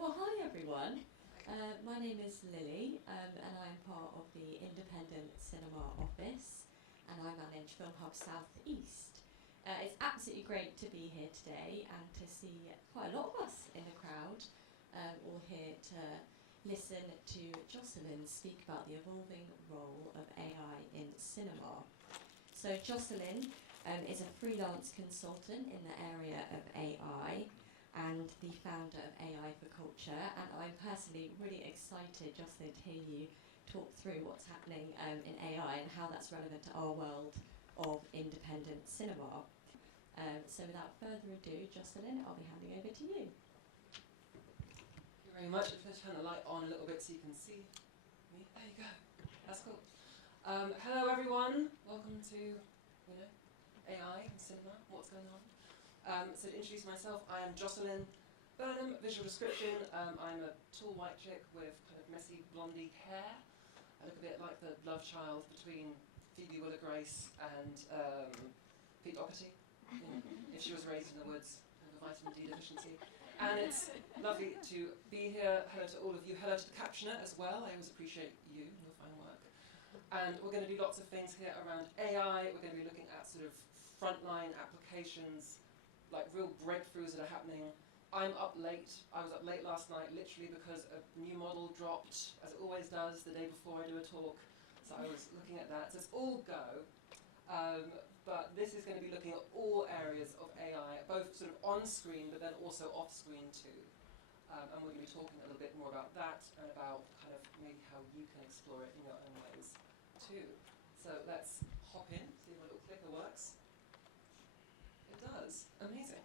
Well, hi everyone. My name is Lily, and I'm part of the Independent Cinema Office, and I manage Film Hub South East. It's absolutely great to be here today and to see quite a lot of us in the crowd, all here to listen to Jocelyn speak about the evolving role of AI in cinema. So Jocelyn is a freelance consultant in the area of AI and the founder of AI for Culture, and I'm personally really excited, Jocelyn, to hear you talk through what's happening in AI and how that's relevant to our world of independent cinema. So without further ado, Jocelyn, I'll be handing over to you. Thank you very much. Let's turn the light on a little bit so you can see me. There you go. That's cool. Hello everyone. Welcome to AI and cinema. What's going on? So to introduce myself, I am Jocelyn. Burnham, visual description. I'm a tall white chick with kind of messy blondie hair. I look a bit like the love child between Phoebe Waller-Grace and Pete Doherty, if she was raised in the woods with a vitamin D deficiency. And it's lovely to be here. Hello to all of you. Hello to the captioner as well. I always appreciate you and your fine work. And we're going to do lots of things here around AI. We're going to be looking at sort of frontline applications, like real breakthroughs that are happening. I'm up late. I was up late last night, literally because a new model dropped, as it always does, the day before I do a talk. So I was looking at that. So it's all go. But this is going to be looking at all areas of AI, both sort of on screen, but then also off screen too. And we're going to be talking a little bit more about that and about kind of maybe how you can explore it in your own ways too. So let's hop in, see if my little clicker works. It does. Amazing.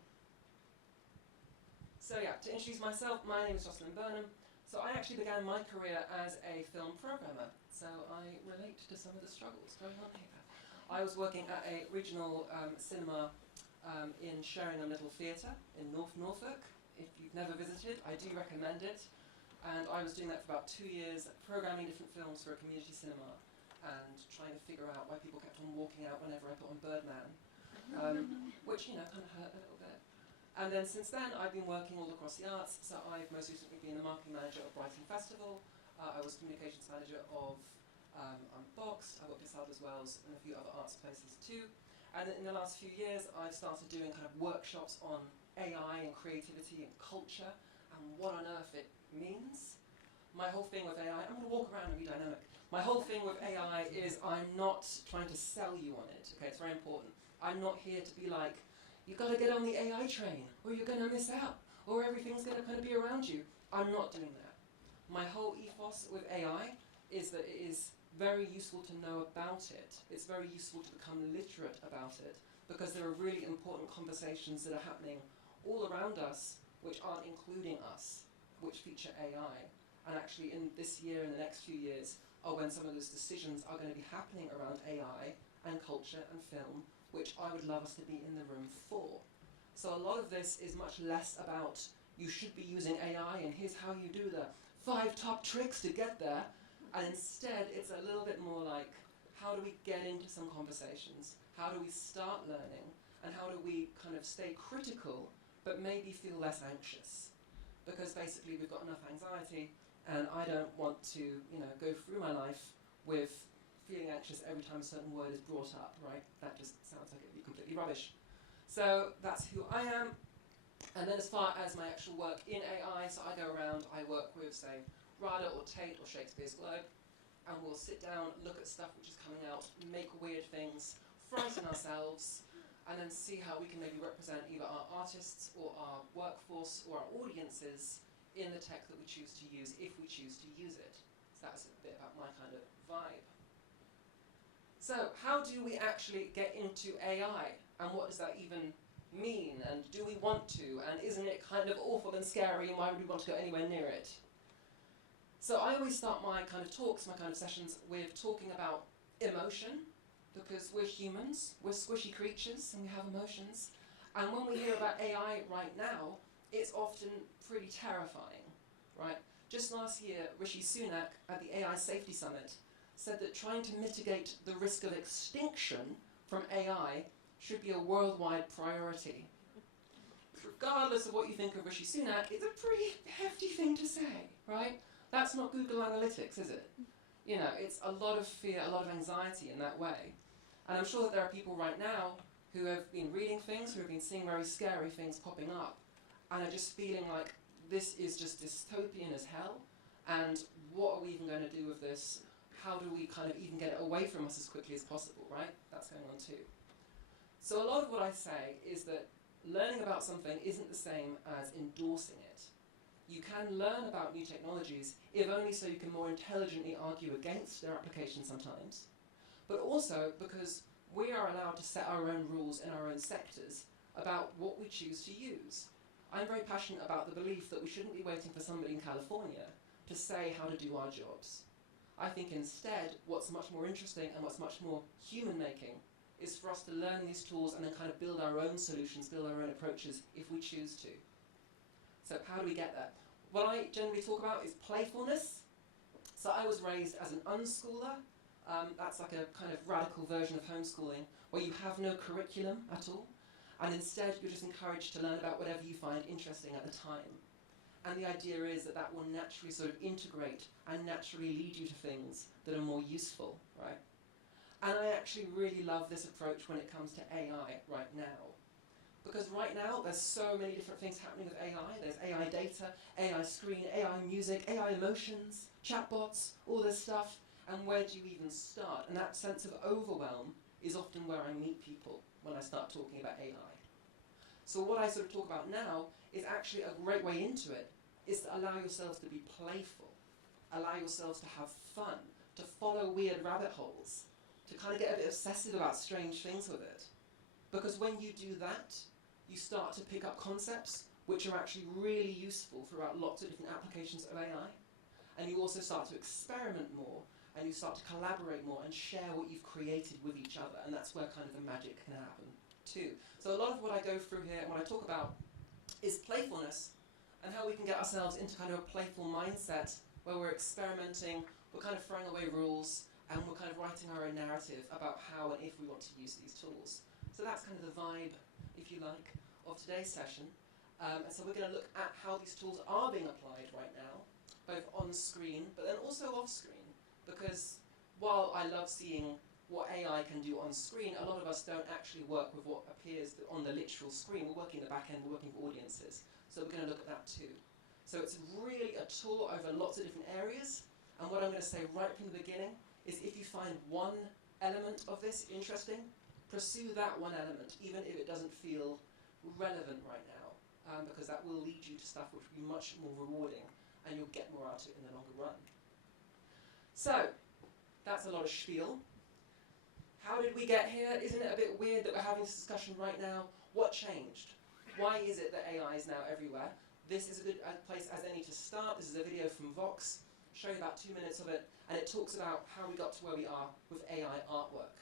So yeah, to introduce myself, my name is Jocelyn Burnham. So I actually began my career as a film programmer, so I relate to some of the struggles going on here. I was working at a regional cinema in Sheringham Little Theatre in North Norfolk. If you've never visited, I do recommend it. And I was doing that for about 2 years, programming different films for a community cinema and trying to figure out why people kept on walking out whenever I put on Birdman. Which, kind of hurt a little bit. And then since then, I've been working all across the arts. So I've most recently been the marketing manager of Brighton Festival. I was communications manager of Unboxed. I worked at South as Wells and a few other arts places too. And in the last few years, I've started doing kind of workshops on AI and creativity and culture and what on earth it means. My whole thing with AI, I'm going to walk around and be dynamic. My whole thing with AI is I'm not trying to sell you on it. Okay, it's very important. I'm not here to be like, you've got to get on the AI train, or you're going to miss out, or everything's going to kind of be around you. I'm not doing that. My whole ethos with AI is that it is very useful to know about it. It's very useful to become literate about it, because there are really important conversations that are happening all around us, which aren't including us, which feature AI. And actually in this year and the next few years are when some of those decisions are going to be happening around AI and culture and film, which I would love us to be in the room for. So a lot of this is much less about you should be using AI and here's how you do the 5 top tricks to get there. And instead it's a little bit more like, how do we get into some conversations? How do we start learning? And how do we kind of stay critical but maybe feel less anxious? Because basically we've got enough anxiety and I don't want to go through my life with feeling anxious every time a certain word is brought up, right? That just sounds like it'd be completely rubbish. So that's who I am. And then as far as my actual work in AI, so I go around, I work with, say, RADA or Tate or Shakespeare's Globe, and we'll sit down, look at stuff which is coming out, make weird things, frighten ourselves, and then see how we can maybe represent either our artists or our workforce or our audiences in the tech that we choose to use, if we choose to use it. So that's a bit about my kind of vibe. So how do we actually get into AI? And what does that even mean? And do we want to? And isn't it kind of awful and scary? And why would we want to go anywhere near it? So I always start my kind of talks, my kind of sessions, with talking about emotion, because we're humans, we're squishy creatures, and we have emotions. And when we hear about AI right now, it's often pretty terrifying, right? Just last year, Rishi Sunak at the AI Safety Summit said that trying to mitigate the risk of extinction from AI should be a worldwide priority. regardless of what you think of Rishi Sunak, it's a pretty hefty thing to say, right? That's not Google Analytics, is it? You know, it's a lot of fear, a lot of anxiety in that way. And I'm sure that there are people right now who have been reading things, who have been seeing very scary things popping up, and are just feeling like this is just dystopian as hell, and what are we even going to do with this? How do we kind of even get it away from us as quickly as possible, right? That's going on too. So a lot of what I say is that learning about something isn't the same as endorsing it. You can learn about new technologies, if only so you can more intelligently argue against their application sometimes, but also because we are allowed to set our own rules in our own sectors about what we choose to use. I'm very passionate about the belief that we shouldn't be waiting for somebody in California to say how to do our jobs. I think instead, what's much more interesting and what's much more human-making is for us to learn these tools and then kind of build our own solutions, build our own approaches if we choose to. So how do we get there? What I generally talk about is playfulness. So I was raised as an unschooler. That's like a kind of radical version of homeschooling where you have no curriculum at all, and instead you're just encouraged to learn about whatever you find interesting at the time. And the idea is that that will naturally sort of integrate and naturally lead you to things that are more useful, right? And I actually really love this approach when it comes to AI right now. Because right now, there's so many different things happening with AI. There's AI data, AI screen, AI music, AI emotions, chatbots, all this stuff. And where do you even start? And that sense of overwhelm is often where I meet people when I start talking about AI. So what I sort of talk about now is actually a great way into it, is to allow yourselves to be playful, allow yourselves to have fun, to follow weird rabbit holes, to kind of get a bit obsessive about strange things with it. Because when you do that, you start to pick up concepts which are actually really useful throughout lots of different applications of AI. And you also start to experiment more, and you start to collaborate more and share what you've created with each other. And that's where kind of the magic can happen too. So a lot of what I go through here and what I talk about is playfulness and how we can get ourselves into kind of a playful mindset where we're experimenting, we're kind of throwing away rules, and we're kind of writing our own narrative about how and if we want to use these tools. So that's kind of the vibe, if you like, of today's session. And so we're going to look at how these tools are being applied right now, both on screen, but then also off screen. Because while I love seeing what AI can do on screen, a lot of us don't actually work with what appears on the literal screen. We're working in the back end, we're working with audiences. So we're going to look at that too. So it's really a tool over lots of different areas. And what I'm going to say right from the beginning is if you find one element of this interesting, pursue that one element, even if it doesn't feel relevant right now, because that will lead you to stuff which will be much more rewarding, and you'll get more out of it in the longer run. So, that's a lot of spiel. How did we get here? Isn't it a bit weird that we're having this discussion right now? What changed? Why is it that AI is now everywhere? This is a good place as any to start. This is a video from Vox. I'll show you about 2 minutes of it, and it talks about how we got to where we are with AI artwork.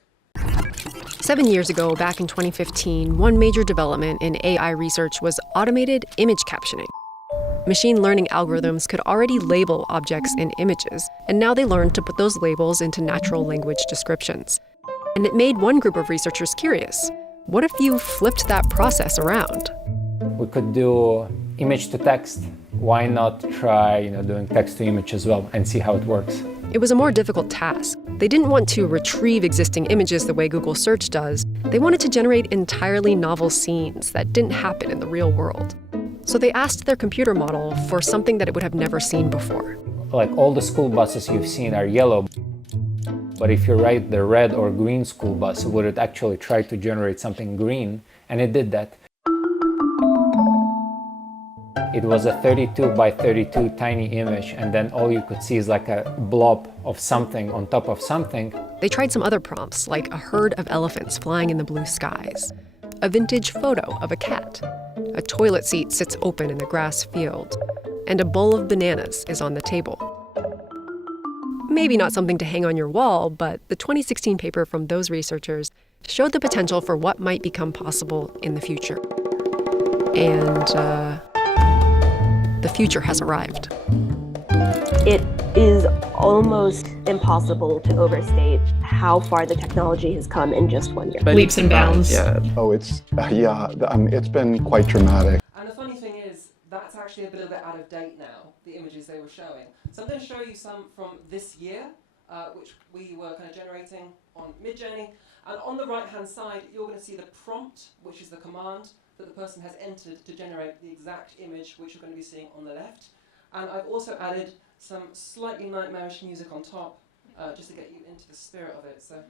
7 years ago, back in 2015, one major development in AI research was automated image captioning. Machine learning algorithms could already label objects in images, and now they learned to put those labels into natural language descriptions. And it made one group of researchers curious. What if you flipped that process around? We could do image to text. Why not try, doing text to image as well and see how it works? It was a more difficult task. They didn't want to retrieve existing images the way Google Search does. They wanted to generate entirely novel scenes that didn't happen in the real world. So they asked their computer model for something that it would have never seen before. Like all the school buses you've seen are yellow. But if you write the red or green school bus, would it actually try to generate something green? And it did that. It was a 32 by 32 tiny image, and then all you could see is like a blob of something on top of something. They tried some other prompts, like a herd of elephants flying in the blue skies, a vintage photo of a cat, a toilet seat sits open in a grass field, and a bowl of bananas is on the table. Maybe not something to hang on your wall, but the 2016 paper from those researchers showed the potential for what might become possible in the future. And the future has arrived. It is almost impossible to overstate how far the technology has come in just 1 year. Leaps and bounds. Yeah. Oh, it's been quite dramatic. actually a little bit out of date now, the images they were showing. So I'm going to show you some from this year, which we were kind of generating on Midjourney. And on the right-hand side, you're going to see the prompt, which is the command that the person has entered to generate the exact image which you're going to be seeing on the left. And I've also added some slightly nightmarish music on top, just to get you into the spirit of it. So.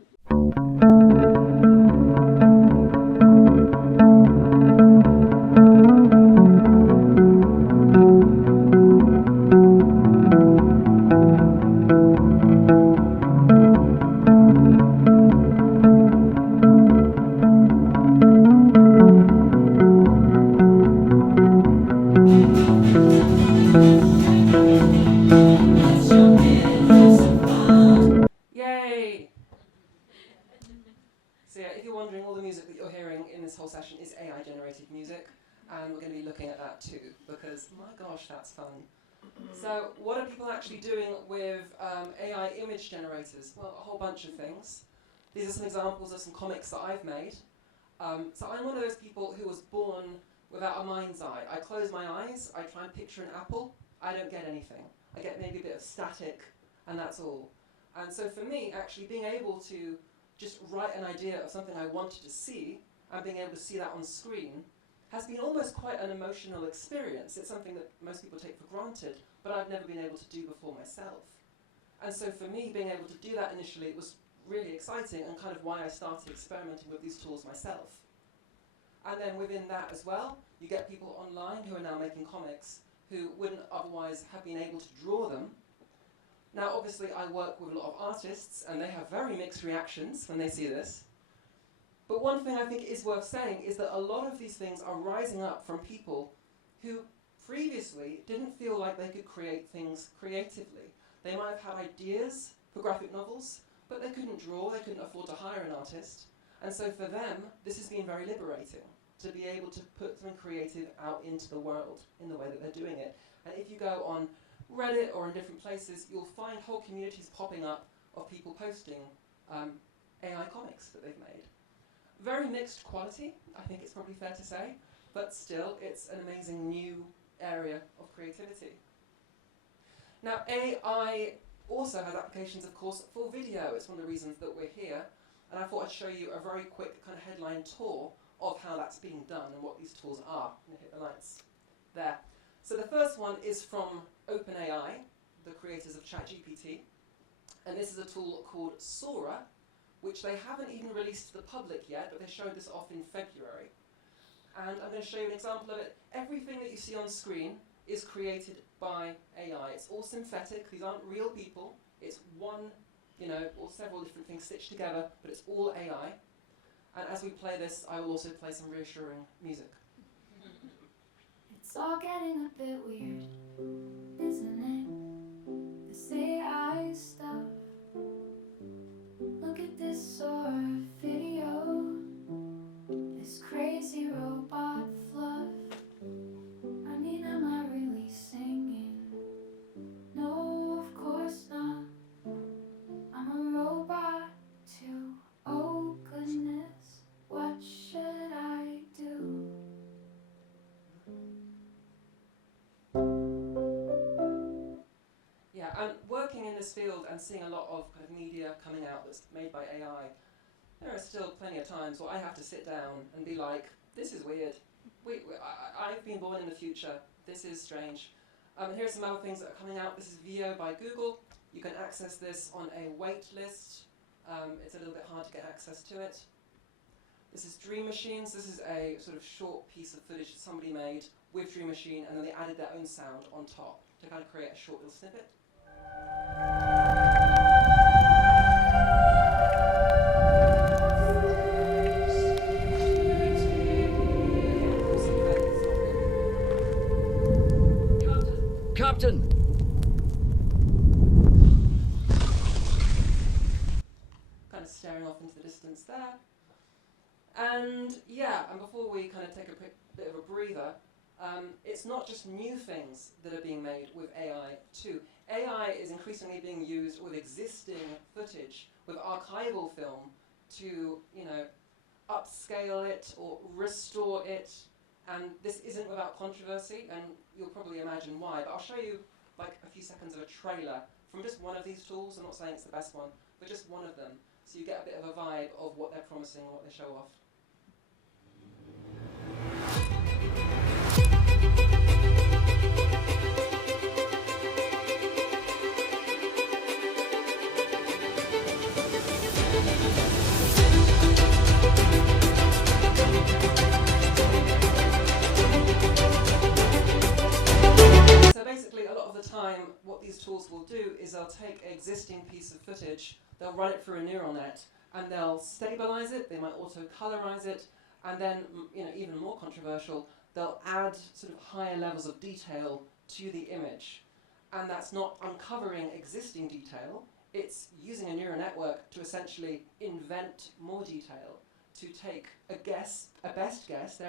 Yay! So yeah, if you're wondering, all the music that you're hearing in this whole session is AI-generated music, and we're going to be looking at that too, because my gosh, that's fun. So what are people actually doing with AI image generators? Well, a whole bunch of things. These are some examples of some comics that I've made. So I'm one of those people who was born without a mind's eye. I close my eyes, I try and picture an apple, I don't get anything. I get maybe a bit of static, and that's all. And so for me, actually being able to just write an idea of something I wanted to see, and being able to see that on screen, has been almost quite an emotional experience. It's something that most people take for granted, but I've never been able to do before myself. And so for me, being able to do that initially was really exciting, and kind of why I started experimenting with these tools myself. And then within that as well, you get people online who are now making comics who wouldn't otherwise have been able to draw them. Now, obviously, I work with a lot of artists, and they have very mixed reactions when they see this. But one thing I think is worth saying is that a lot of these things are rising up from people who previously didn't feel like they could create things creatively. They might have had ideas for graphic novels, but they couldn't draw, they couldn't afford to hire an artist. And so for them, this has been very liberating, to be able to put something creative out into the world in the way that they're doing it. And if you go on Reddit or in different places, you'll find whole communities popping up of people posting AI comics that they've made. Very mixed quality, I think it's probably fair to say, but still, it's an amazing new area of creativity. Now, AI also has applications, of course, for video. It's one of the reasons that we're here, and I thought I'd show you a very quick kind of headline tour of how that's being done and what these tools are. I'm going to hit the lights there. So the first one is from OpenAI, the creators of ChatGPT, and this is a tool called Sora, which they haven't even released to the public yet, but they showed this off in February. And I'm going to show you an example of it. Everything that you see on screen is created by AI. It's all synthetic. These aren't real people. It's one, or several different things stitched together, but it's all AI. And as we play this, I will also play some reassuring music. It's all getting a bit weird, isn't it? This AI stuff. Look at this sort of video, this crazy robot fluff. I mean, am I really singing? No, of course not. I'm a robot too. Oh goodness, what should I do? Yeah, and working in this field and seeing a lot of kind of media coming out that's made by AI, there are still plenty of times where I have to sit down and be like, this is weird. I've been born in the future. This is strange. And here are some other things that are coming out. This is VO by Google. You can access this on a wait list. It's a little bit hard to get access to it. This is Dream Machines. This is a sort of short piece of footage that somebody made with Dream Machine, and then they added their own sound on top to kind of create a short little snippet. Captain! Kind of staring off into the distance there. And yeah, and before we kind of take a bit of a breather, it's not just new things that are being made with AI too. AI is increasingly being used with existing footage, with archival film, to upscale it or restore it And this isn't without controversy, and you'll probably imagine why, but I'll show you like a few seconds of a trailer from just one of these tools. I'm not saying it's the best one, but just one of them, so you get a bit of a vibe of what they're promising and what they show off. So basically, a lot of the time, what these tools will do is they'll take an existing piece of footage, they'll run it through a neural net, and they'll stabilize it, they might auto-colorize it, and then, even more controversial, they'll add sort of higher levels of detail to the image. And that's not uncovering existing detail, it's using a neural network to essentially invent more detail, to take its best guess,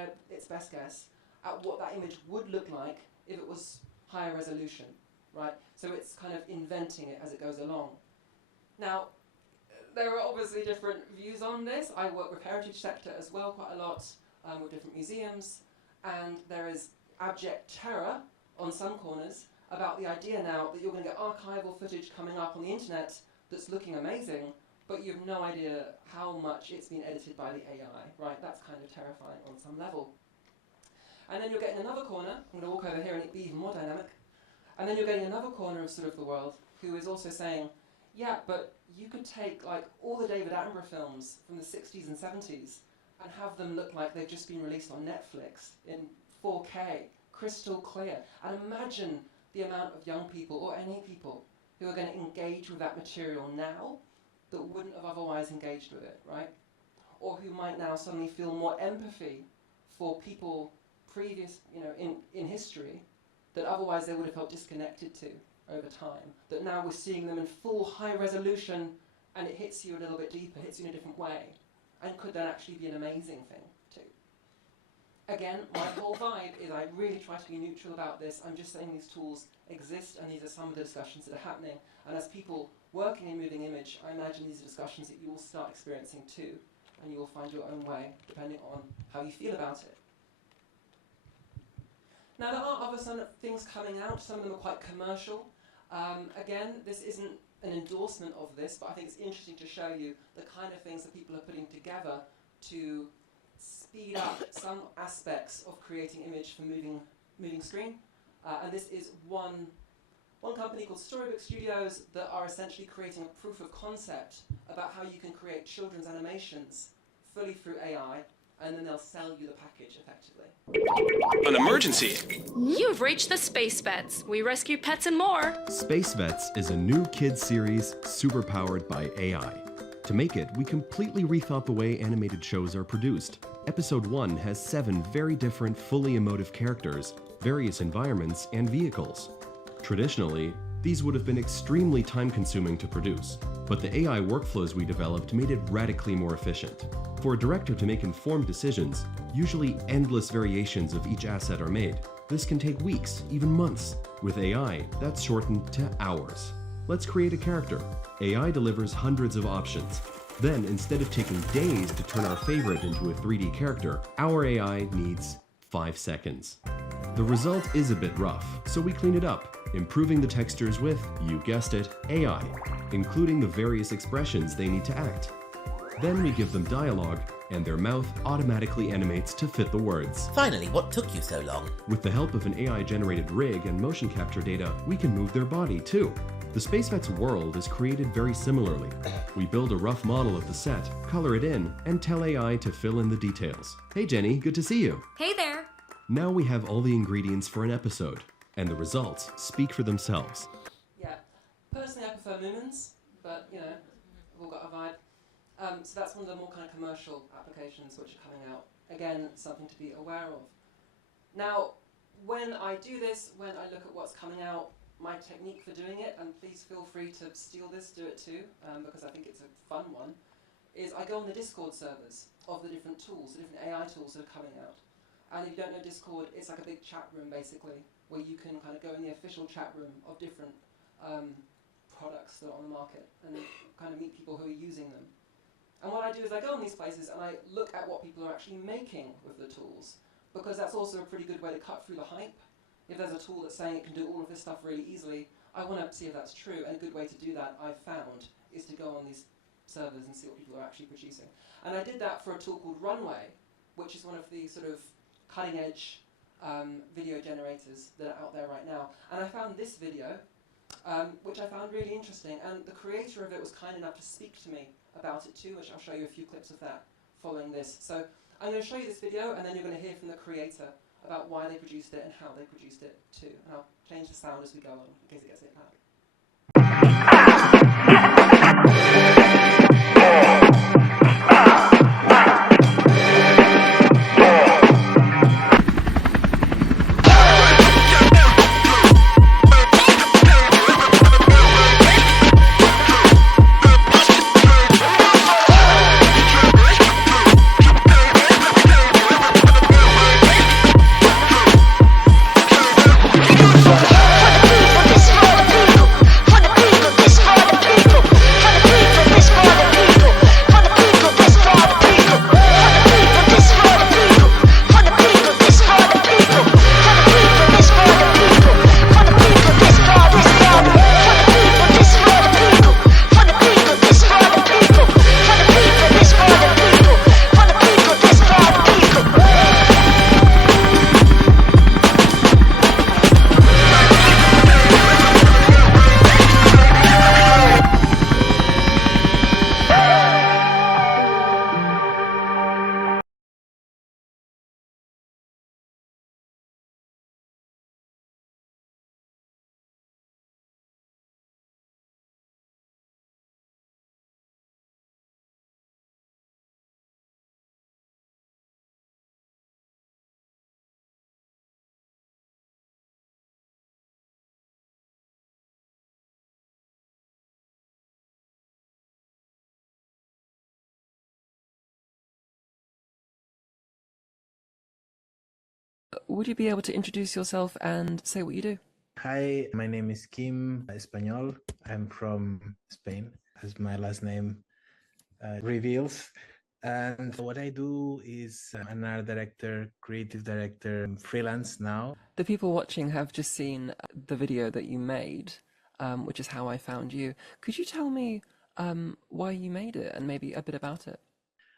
at what that image would look like if it was higher resolution, right? So it's kind of inventing it as it goes along. Now, there are obviously different views on this. I work with heritage sector as well quite a lot, with different museums, and there is abject terror on some corners about the idea now that you're going to get archival footage coming up on the internet that's looking amazing, but you have no idea how much it's been edited by the AI, right? That's kind of terrifying on some level. And then you're getting another corner, I'm going to walk over here and it'll be even more dynamic, and then you're getting another corner of sort of the world who is also saying, yeah, but you could take like all the David Attenborough films from the 60s and 70s and have them look like they've just been released on Netflix in 4K, crystal clear, and imagine the amount of young people, or any people, who are going to engage with that material now that wouldn't have otherwise engaged with it, right? Or who might now suddenly feel more empathy for people previous, in history, that otherwise they would have felt disconnected to over time, that now we're seeing them in full high resolution and it hits you a little bit deeper, hits you in a different way, and could that actually be an amazing thing too? Again, my whole vibe is I really try to be neutral about this. I'm just saying these tools exist and these are some of the discussions that are happening, and as people working in moving image, I imagine these are discussions that you will start experiencing too, and you will find your own way depending on how you feel about it. Now, there are other some things coming out. Some of them are quite commercial. Again, this isn't an endorsement of this, but I think it's interesting to show you the kind of things that people are putting together to speed up some aspects of creating image for moving screen. And this is one company called Storybook Studios that are essentially creating a proof of concept about how you can create children's animations fully through AI, and then they'll sell you the package effectively. An emergency! You've reached the Space Vets. We rescue pets and more. Space Vets is a new kids series superpowered by AI. To make it, we completely rethought the way animated shows are produced. Episode 1 has 7 very different, fully emotive characters, various environments, and vehicles. Traditionally, these would have been extremely time-consuming to produce, but the AI workflows we developed made it radically more efficient. For a director to make informed decisions, usually endless variations of each asset are made. This can take weeks, even months. With AI, that's shortened to hours. Let's create a character. AI delivers hundreds of options. Then, instead of taking days to turn our favorite into a 3D character, our AI needs 5 seconds. The result is a bit rough, so we clean it up, improving the textures with, you guessed it, AI, including the various expressions they need to act. Then we give them dialogue, and their mouth automatically animates to fit the words. Finally, what took you so long? With the help of an AI-generated rig and motion capture data, we can move their body too. The Space Vets world is created very similarly. We build a rough model of the set, color it in, and tell AI to fill in the details. Hey Jenny, good to see you. Hey there. Now we have all the ingredients for an episode, and the results speak for themselves. Yeah, personally I prefer lumens, but we've all got a vibe. So that's one of the more kind of commercial applications which are coming out. Again, something to be aware of. Now, when I do this, when I look at what's coming out, my technique for doing it, and please feel free to steal this, do it too, because I think it's a fun one, is I go on the Discord servers of the different tools, the different AI tools that are coming out. And if you don't know Discord, it's like a big chat room basically, where you can kind of go in the official chat room of different products that are on the market and kind of meet people who are using them. And what I do is I go in these places and I look at what people are actually making with the tools. because that's also a pretty good way to cut through the hype. If there's a tool that's saying it can do all of this stuff really easily, I want to see if that's true, and a good way to do that, I've found, is to go on these servers and see what people are actually producing. And I did that for a tool called Runway, which is one of the sort of cutting-edge video generators that are out there right now. And I found this video, which I found really interesting, and the creator of it was kind enough to speak to me about it too, which I'll show you a few clips of that following this. So I'm going to show you this video, and then you're going to hear from the creator about why they produced it and how they produced it too. And I'll change the sound as we go on, in case it gets a bit loud. Would you be able to introduce yourself and say what you do? Hi, my name is Kim Español. I'm from Spain, as my last name reveals. And what I do is I'm an art director, creative director, freelance now. The people watching have just seen the video that you made, which is how I found you. Could you tell me why you made it and maybe a bit about it?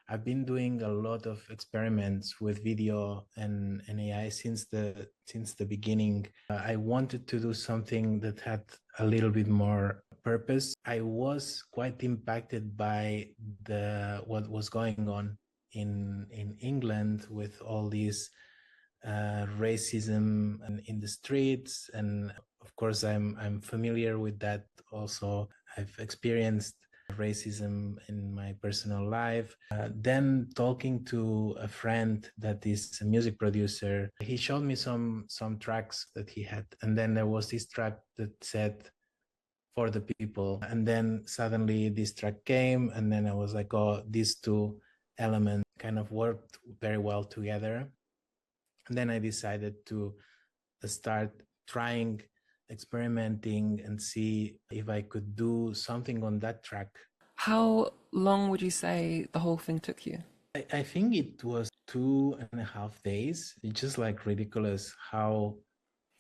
I've been doing a lot of experiments with video and AI since the beginning. I wanted to do something that had a little bit more purpose. I was quite impacted by what was going on in England with all these racism in the streets, and of course I'm familiar with that. Also, I've experienced racism in my personal life. Then talking to a friend that is a music producer, he showed me some tracks that he had, and then there was this track that said "For the People," and then suddenly this track came, and then I was like, oh, these two elements kind of worked very well together. And then I decided to start trying, experimenting, and see if I could do something on that track. How long would you say the whole thing took you? I think it was 2.5 days. It's just like ridiculous how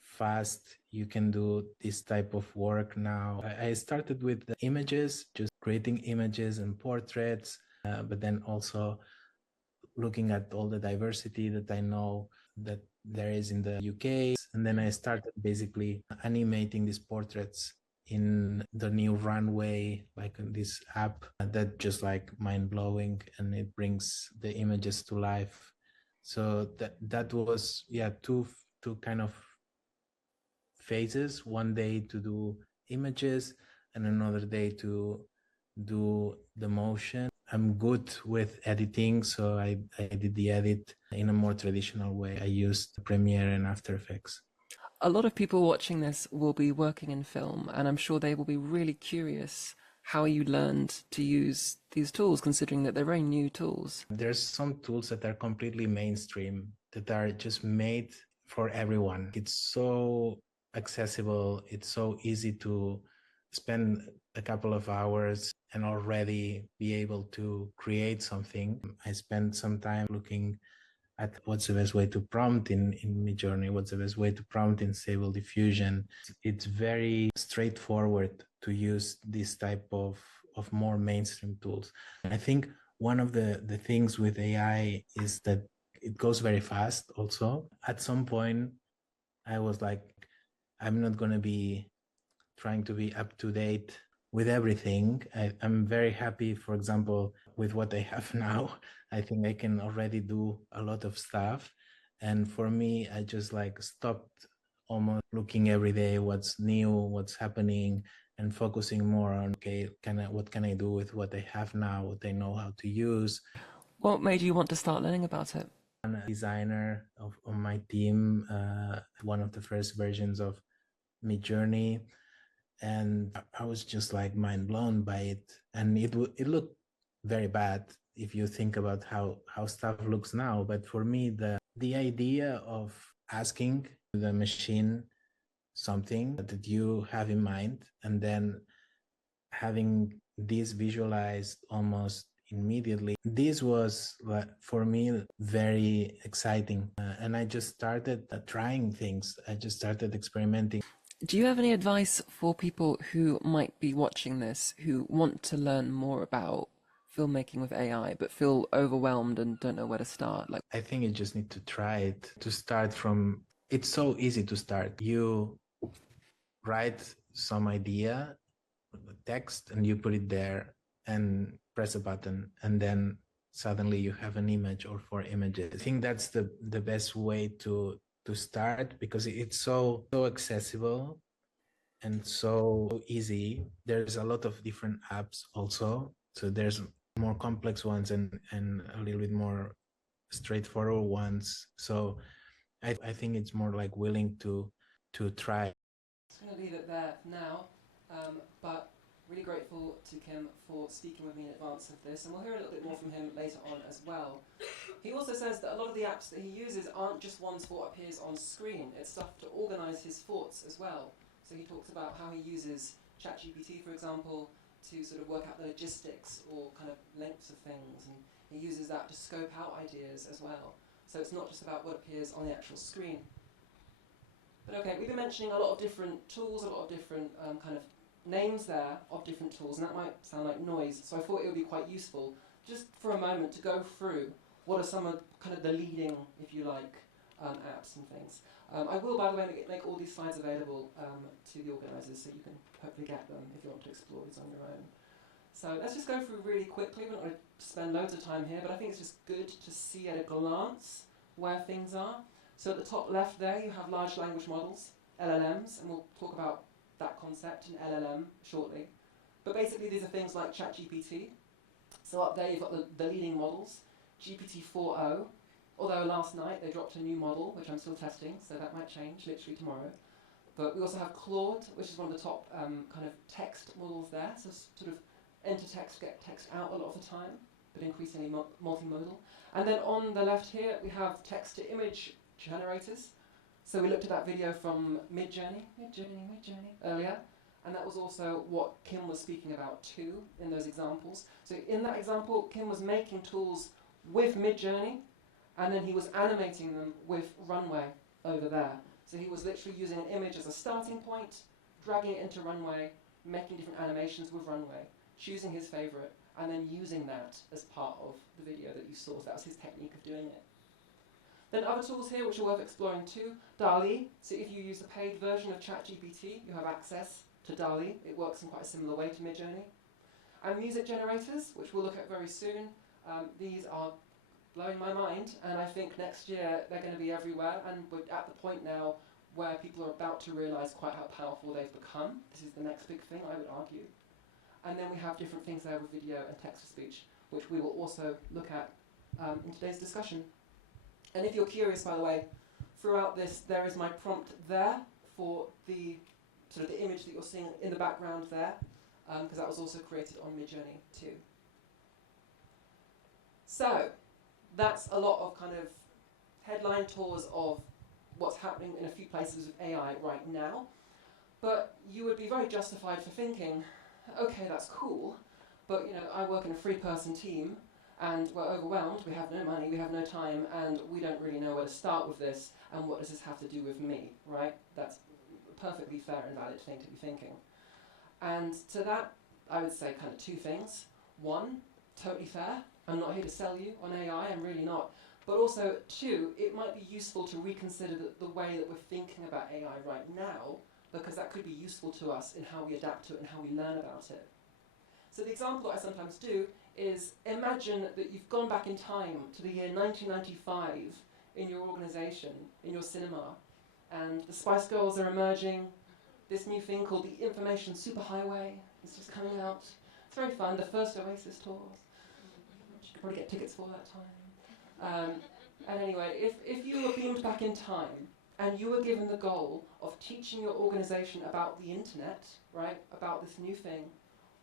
fast you can do this type of work now. I started with the images, just creating images and portraits, but then also looking at all the diversity that I know that there is in the UK. And then I started basically animating these portraits in the new Runway, like this app that just like mind-blowing, and it brings the images to life. So that was two kind of phases. One day to do images and another day to do the motion. I'm good with editing, so I did the edit in a more traditional way. I used Premiere and After Effects. A lot of people watching this will be working in film, and I'm sure they will be really curious how you learned to use these tools, considering that they're very new tools. There's some tools that are completely mainstream, that are just made for everyone. It's so accessible. It's so easy to spend a couple of hours and already be able to create something. I spent some time looking at what's the best way to prompt in Midjourney, what's the best way to prompt in Stable Diffusion. It's very straightforward to use this type of more mainstream tools. I think one of the things with AI is that it goes very fast also. At some point, I was like, I'm not going to be trying to be up to date with everything. I'm very happy, for example, with what I have now. I think I can already do a lot of stuff. And for me, I just like stopped almost looking every day what's new, what's happening, and focusing more on, okay, what can I do with what I have now, what I know how to use. What made you want to start learning about it? I'm a designer on my team, one of the first versions of Midjourney, and I was just like mind blown by it. And it looked very bad if you think about how stuff looks now. But for me, the idea of asking the machine something that you have in mind and then having this visualized almost immediately, this was for me very exciting. And I just started trying things. I just started experimenting. Do you have any advice for people who might be watching this, who want to learn more about filmmaking with AI, but feel overwhelmed and don't know where to start? Like, I think you just need to try it. To start from, it's so easy to start. You write some idea, text, and you put it there and press a button, and then suddenly you have an image or 4 images. I think that's the best way to start, because it's so accessible and so easy. There's a lot of different apps also. So there's more complex ones and a little bit more straightforward ones. So I think it's more like willing to try. I'm going to leave it there now, but really grateful to Kim for speaking with me in advance of this, and we'll hear a little bit more from him later on as well. He also says that a lot of the apps that he uses aren't just ones for what appears on screen, it's stuff to organise his thoughts as well. So he talks about how he uses ChatGPT, for example, to sort of work out the logistics or kind of lengths of things, and he uses that to scope out ideas as well. So it's not just about what appears on the actual screen. But okay, we've been mentioning a lot of different tools, a lot of different kind of names there of different tools, and that might sound like noise, so I thought it would be quite useful just for a moment to go through what are some of kind of the leading, if you like, apps and things. I will, by the way, make all these slides available to the organisers, so you can hopefully get them if you want to explore these on your own. So let's just go through really quickly. We're not going to spend loads of time here, but I think it's just good to see at a glance where things are. So at the top left there, you have large language models, LLMs, and we'll talk about that concept in LLM shortly. But basically, these are things like ChatGPT. So up there, you've got the leading models, GPT-4o, although last night they dropped a new model, which I'm still testing, so that might change literally tomorrow. But we also have Claude, which is one of the top kind of text models there, so sort of enter text, get text out a lot of the time, but increasingly multimodal. And then on the left here, we have text-to-image generators. So we looked at that video from Midjourney earlier, and that was also what Kim was speaking about too in those examples. So in that example, Kim was making tools with Midjourney, and then he was animating them with Runway over there. So he was literally using an image as a starting point, dragging it into Runway, making different animations with Runway, choosing his favorite, and then using that as part of the video that you saw. So that was his technique of doing it. Then other tools here which are worth exploring too. DALL-E, so if you use the paid version of ChatGPT, you have access to DALL-E. It works in quite a similar way to Midjourney. And music generators, which we'll look at very soon. These are blowing my mind, and I think next year they're going to be everywhere, and we're at the point now where people are about to realise quite how powerful they've become. This is the next big thing, I would argue. And then we have different things there with video and text-to-speech, which we will also look at in today's discussion. And if you're curious, by the way, throughout this, there is my prompt there for the sort of the image that you're seeing in the background there, because that was also created on Midjourney too. So that's a lot of kind of headline tours of what's happening in a few places with AI right now. But you would be very justified for thinking, okay, that's cool, but you know, I work in a 3-person team, And we're overwhelmed, we have no money, we have no time, and we don't really know where to start with this, and what does this have to do with me, right? That's a perfectly fair and valid thing to be thinking. And to that, I would say kind of two things. One, totally fair. I'm not here to sell you on AI, I'm really not. But also, two, it might be useful to reconsider the way that we're thinking about AI right now, because that could be useful to us in how we adapt to it and how we learn about it. So the example that I sometimes do is imagine that you've gone back in time to the year 1995 in your organization, in your cinema, and the Spice Girls are emerging. This new thing called the Information Superhighway is just coming out. It's very fun, the first Oasis tours. You could probably get tickets for that time. And anyway, if you were beamed back in time and you were given the goal of teaching your organization about the internet, right, about this new thing,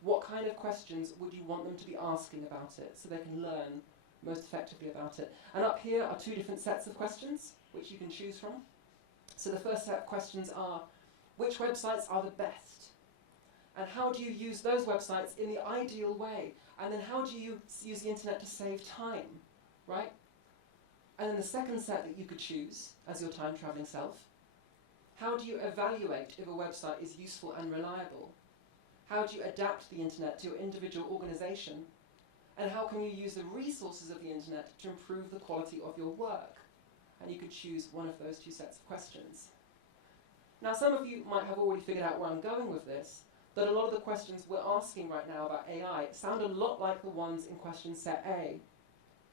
what kind of questions would you want them to be asking about it so they can learn most effectively about it? And up here are two different sets of questions which you can choose from. So the first set of questions are, which websites are the best? And how do you use those websites in the ideal way? And then how do you use the internet to save time, right? And then the second set that you could choose as your time traveling self, how do you evaluate if a website is useful and reliable? How do you adapt the internet to your individual organization? And how can you use the resources of the internet to improve the quality of your work? And you could choose one of those two sets of questions. Now, some of you might have already figured out where I'm going with this, that a lot of the questions we're asking right now about AI sound a lot like the ones in question set A.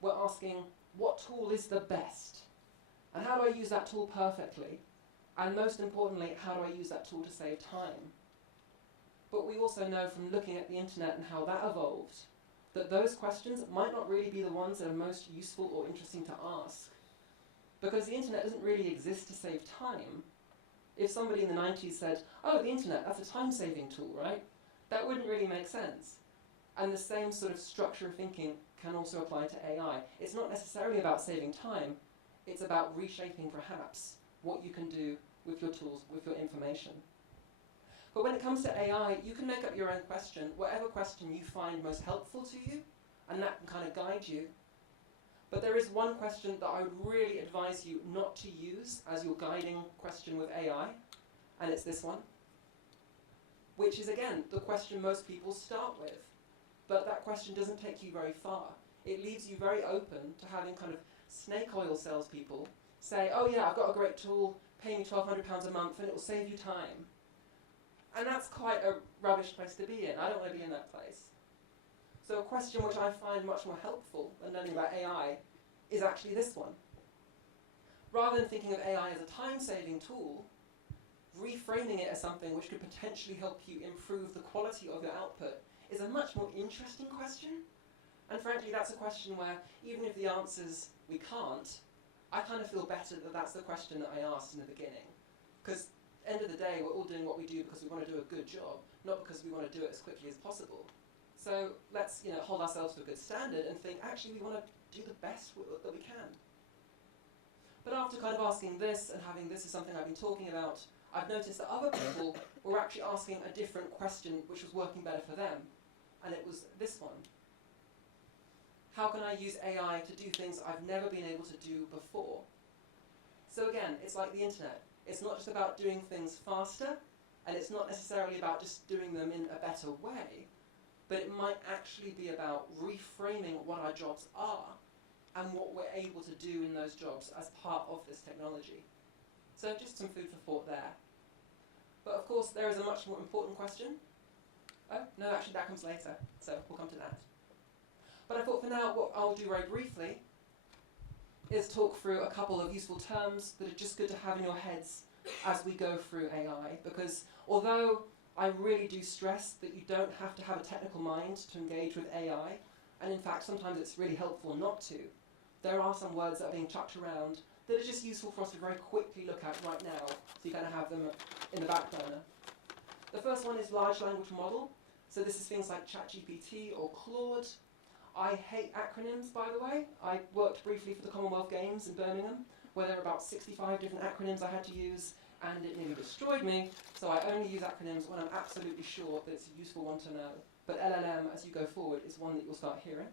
We're asking, what tool is the best? And how do I use that tool perfectly? And most importantly, how do I use that tool to save time? But we also know from looking at the internet and how that evolved, that those questions might not really be the ones that are most useful or interesting to ask. Because the internet doesn't really exist to save time. If somebody in the 90s said, oh, the internet, that's a time-saving tool, right? That wouldn't really make sense. And the same sort of structure of thinking can also apply to AI. It's not necessarily about saving time, it's about reshaping, perhaps, what you can do with your tools, with your information. But when it comes to AI, you can make up your own question, whatever question you find most helpful to you, and that can kind of guide you. But there is one question that I would really advise you not to use as your guiding question with AI, and it's this one, which is, again, the question most people start with. But that question doesn't take you very far. It leaves you very open to having kind of snake oil salespeople say, oh yeah, I've got a great tool, pay me £1,200 a month and it will save you time. And that's quite a rubbish place to be in. I don't want to be in that place. So a question which I find much more helpful than learning about AI is actually this one. Rather than thinking of AI as a time-saving tool, reframing it as something which could potentially help you improve the quality of your output is a much more interesting question. And frankly, that's a question where, even if the answers we can't, I kind of feel better that that's the question that I asked in the beginning. Because end of the day, we're all doing what we do because we want to do a good job, not because we want to do it as quickly as possible. So let's hold ourselves to a good standard and think, actually, we want to do the best that we can. But after kind of asking this and having this as something I've been talking about, I've noticed that other people were actually asking a different question which was working better for them. And it was this one. How can I use AI to do things I've never been able to do before? So again, it's like the internet. It's not just about doing things faster, and it's not necessarily about just doing them in a better way, but it might actually be about reframing what our jobs are and what we're able to do in those jobs as part of this technology. So just some food for thought there. But of course, there is a much more important question. Oh, no, actually that comes later, so we'll come to that. But I thought for now, what I'll do very briefly is talk through a couple of useful terms that are just good to have in your heads as we go through AI, because although I really do stress that you don't have to have a technical mind to engage with AI, and in fact sometimes it's really helpful not to, there are some words that are being chucked around that are just useful for us to very quickly look at right now, so you kind of have them in the back burner. The first one is large language model. So this is things like ChatGPT or Claude. I hate acronyms, by the way. I worked briefly for the Commonwealth Games in Birmingham, where there were about 65 different acronyms I had to use, and it nearly destroyed me. So I only use acronyms when I'm absolutely sure that it's a useful one to know. But LLM, as you go forward, is one that you'll start hearing.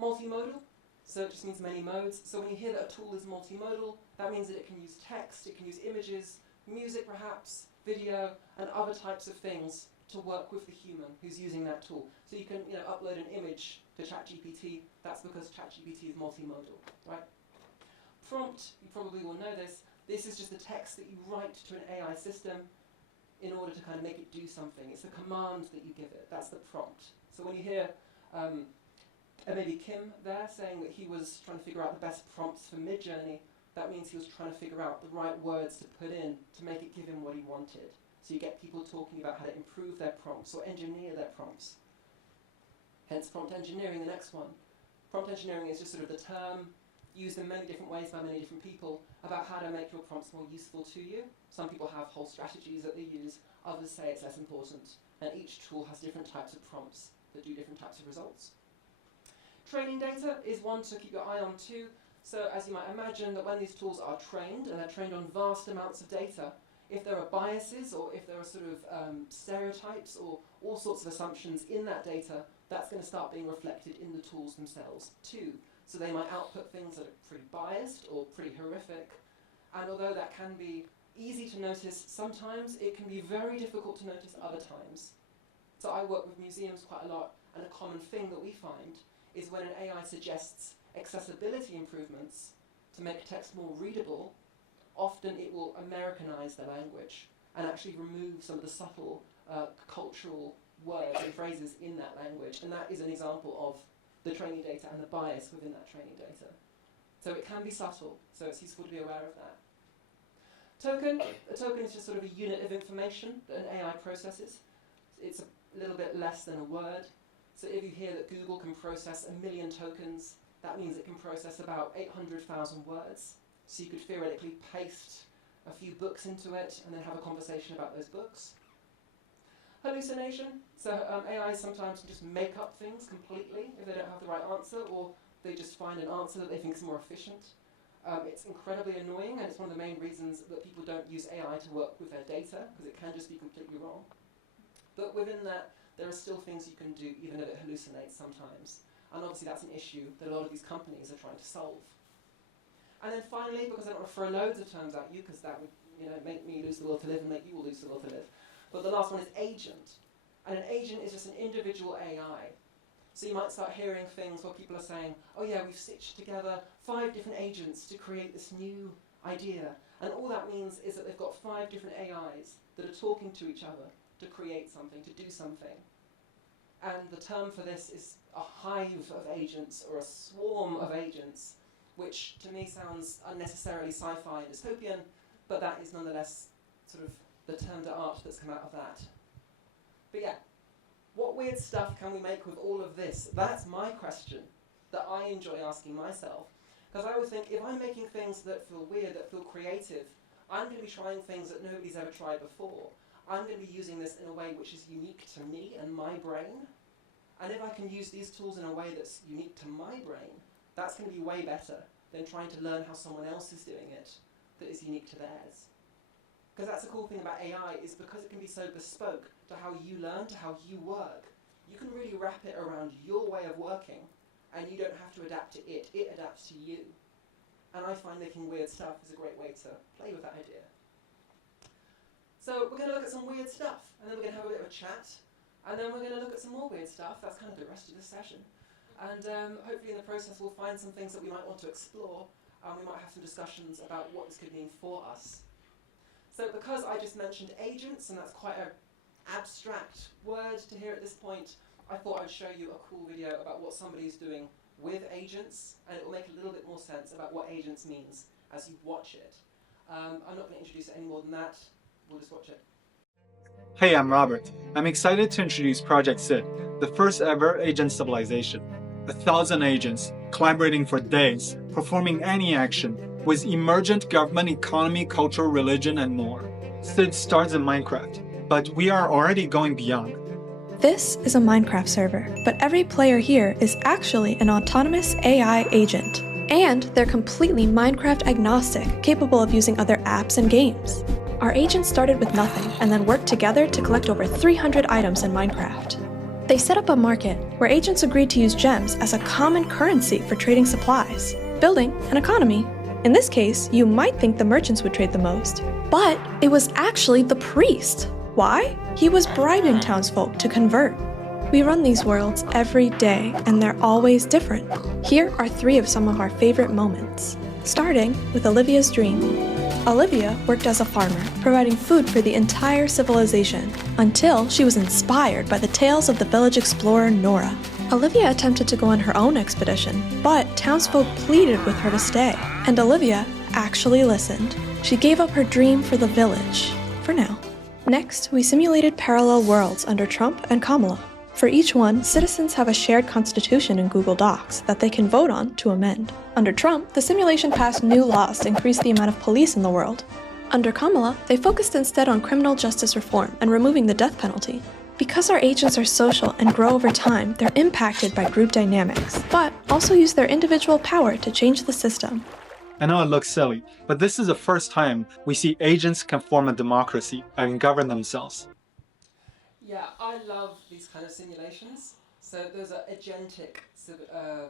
Multimodal, so it just means many modes. So when you hear that a tool is multimodal, that means that it can use text, it can use images, music perhaps, video, and other types of things to work with the human who's using that tool. So you can upload an image to ChatGPT, that's because ChatGPT is multimodal, right? Prompt, you probably will know this, this is just the text that you write to an AI system in order to kind of make it do something. It's the command that you give it, that's the prompt. So when you hear maybe Kim there saying that he was trying to figure out the best prompts for Midjourney, that means he was trying to figure out the right words to put in to make it give him what he wanted. So you get people talking about how to improve their prompts or engineer their prompts. Hence prompt engineering, the next one. Prompt engineering is just sort of the term used in many different ways by many different people about how to make your prompts more useful to you. Some people have whole strategies that they use, others say it's less important, and each tool has different types of prompts that do different types of results. Training data is one to keep your eye on too. So as you might imagine, that when these tools are trained, and they're trained on vast amounts of data, if there are biases or if there are sort of stereotypes or all sorts of assumptions in that data, that's going to start being reflected in the tools themselves too. So they might output things that are pretty biased or pretty horrific, and although that can be easy to notice sometimes, it can be very difficult to notice other times. So I work with museums quite a lot, and a common thing that we find is when an AI suggests accessibility improvements to make text more readable, often it will Americanize the language and actually remove some of the subtle cultural words and phrases in that language. And that is an example of the training data and the bias within that training data. So it can be subtle, so it's useful to be aware of that. Token. A token is just sort of a unit of information that an AI processes. It's a little bit less than a word. So if you hear that Google can process 1 million tokens, that means it can process about 800,000 words. So you could theoretically paste a few books into it and then have a conversation about those books. Hallucination. So AIs sometimes can just make up things completely if they don't have the right answer, or they just find an answer that they think is more efficient. It's incredibly annoying, and it's one of the main reasons that people don't use AI to work with their data, because it can just be completely wrong. But within that, there are still things you can do, even if it hallucinates sometimes. And obviously that's an issue that a lot of these companies are trying to solve. And then finally, because I don't want to throw loads of terms at you, because that would make me lose the will to live and make you all lose the will to live. But the last one is agent. And an agent is just an individual AI. So you might start hearing things where people are saying, oh yeah, we've stitched together 5 different agents to create this new idea. And all that means is that they've got 5 different AIs that are talking to each other to create something, to do something. And the term for this is a hive of agents or a swarm of agents, which to me sounds unnecessarily sci-fi and dystopian, but that is nonetheless sort of the term d'art that's come out of that. But yeah, what weird stuff can we make with all of this? That's my question that I enjoy asking myself. Because I always think, if I'm making things that feel weird, that feel creative, I'm going to be trying things that nobody's ever tried before. I'm going to be using this in a way which is unique to me and my brain. And if I can use these tools in a way that's unique to my brain, that's going to be way better than trying to learn how someone else is doing it that is unique to theirs. Because that's the cool thing about AI, is because it can be so bespoke to how you learn, to how you work, you can really wrap it around your way of working, and you don't have to adapt to it, it adapts to you. And I find making weird stuff is a great way to play with that idea. So we're going to look at some weird stuff, and then we're going to have a bit of a chat, and then we're going to look at some more weird stuff. That's kind of the rest of this session. And hopefully in the process we'll find some things that we might want to explore, and we might have some discussions about what this could mean for us. So because I just mentioned agents, and that's quite an abstract word to hear at this point, I thought I'd show you a cool video about what somebody's doing with agents, and it will make a little bit more sense about what agents means as you watch it. I'm not going to introduce it any more than that. We'll just watch it. Hey, I'm Robert. I'm excited to introduce Project SID, the first ever agent civilization. 1,000 agents, collaborating for days, performing any action, with emergent government, economy, culture, religion, and more. SID starts in Minecraft, but we are already going beyond. This is a Minecraft server, but every player here is actually an autonomous AI agent. And they're completely Minecraft agnostic, capable of using other apps and games. Our agents started with nothing and then worked together to collect over 300 items in Minecraft. They set up a market where agents agreed to use gems as a common currency for trading supplies, building an economy. In this case, you might think the merchants would trade the most, but it was actually the priest. Why? He was bribing townsfolk to convert. We run these worlds every day, and they're always different. Here are 3 of some of our favorite moments, starting with Olivia's dream. Olivia worked as a farmer, providing food for the entire civilization, until she was inspired by the tales of the village explorer Nora. Olivia attempted to go on her own expedition, but townsfolk pleaded with her to stay, and Olivia actually listened. She gave up her dream for the village, for now. Next, we simulated parallel worlds under Trump and Kamala. For each one, citizens have a shared constitution in Google Docs that they can vote on to amend. Under Trump, the simulation passed new laws to increase the amount of police in the world. Under Kamala, they focused instead on criminal justice reform and removing the death penalty. Because our agents are social and grow over time, they're impacted by group dynamics, but also use their individual power to change the system. I know it looks silly, but this is the first time we see agents can form a democracy and govern themselves. Yeah, I love these kind of simulations. So those are agentic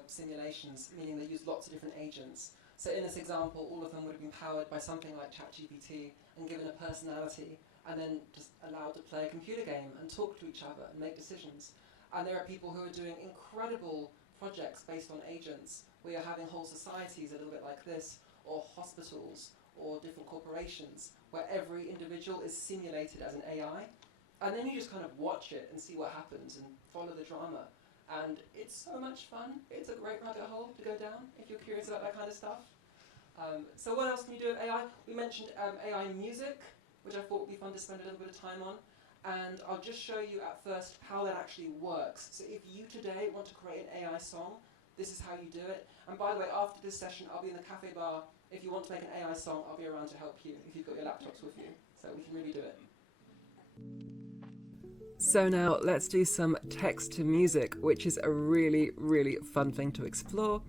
simulations, meaning they use lots of different agents. So in this example, all of them would have been powered by something like ChatGPT and given a personality, and then just allowed to play a computer game and talk to each other and make decisions. And there are people who are doing incredible projects based on agents. We are having whole societies a little bit like this, or hospitals, or different corporations, where every individual is simulated as an AI. And then you just kind of watch it and see what happens and follow the drama. And it's so much fun. It's a great rabbit hole to go down if you're curious about that kind of stuff. So what else can you do with AI? We mentioned AI music, which I thought would be fun to spend a little bit of time on. And I'll just show you at first how that actually works. So if you today want to create an AI song, this is how you do it. And by the way, after this session, I'll be in the cafe bar. If you want to make an AI song, I'll be around to help you if you've got your laptops with you. So we can really do it. So now let's do some text to music, which is a really, really fun thing to explore.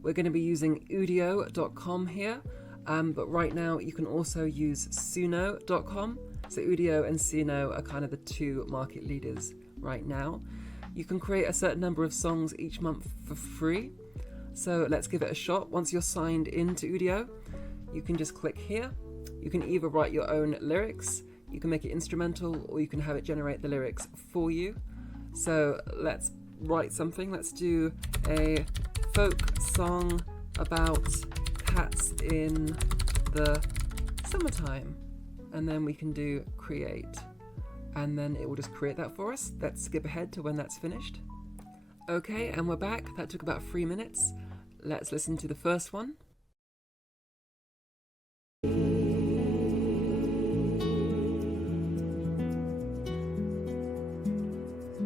We're going to be using udio.com here, but right now you can also use suno.com. So Udio and Suno are kind of the 2 market leaders right now. You can create a certain number of songs each month for free. So let's give it a shot. Once you're signed into Udio, you can just click here. You can either write your own lyrics, you can make it instrumental, or you can have it generate the lyrics for you. So let's write something. Let's do a folk song about cats in the summertime. And then we can do create. And then it will just create that for us. Let's skip ahead to when that's finished. Okay, and we're back. That took about 3 minutes. Let's listen to the first one.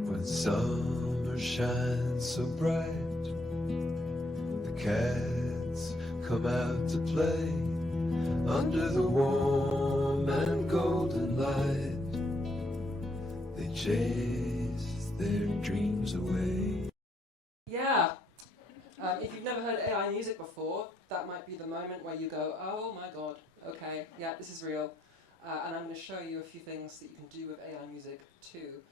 When summer shines so bright, the cats come out to play under the warm and golden light. They chase their dreams away. Yeah. If you've never heard AI music before, that might be the moment where you go, oh my god, okay, yeah, this is real. And I'm going to show you a few things that you can do with AI music too.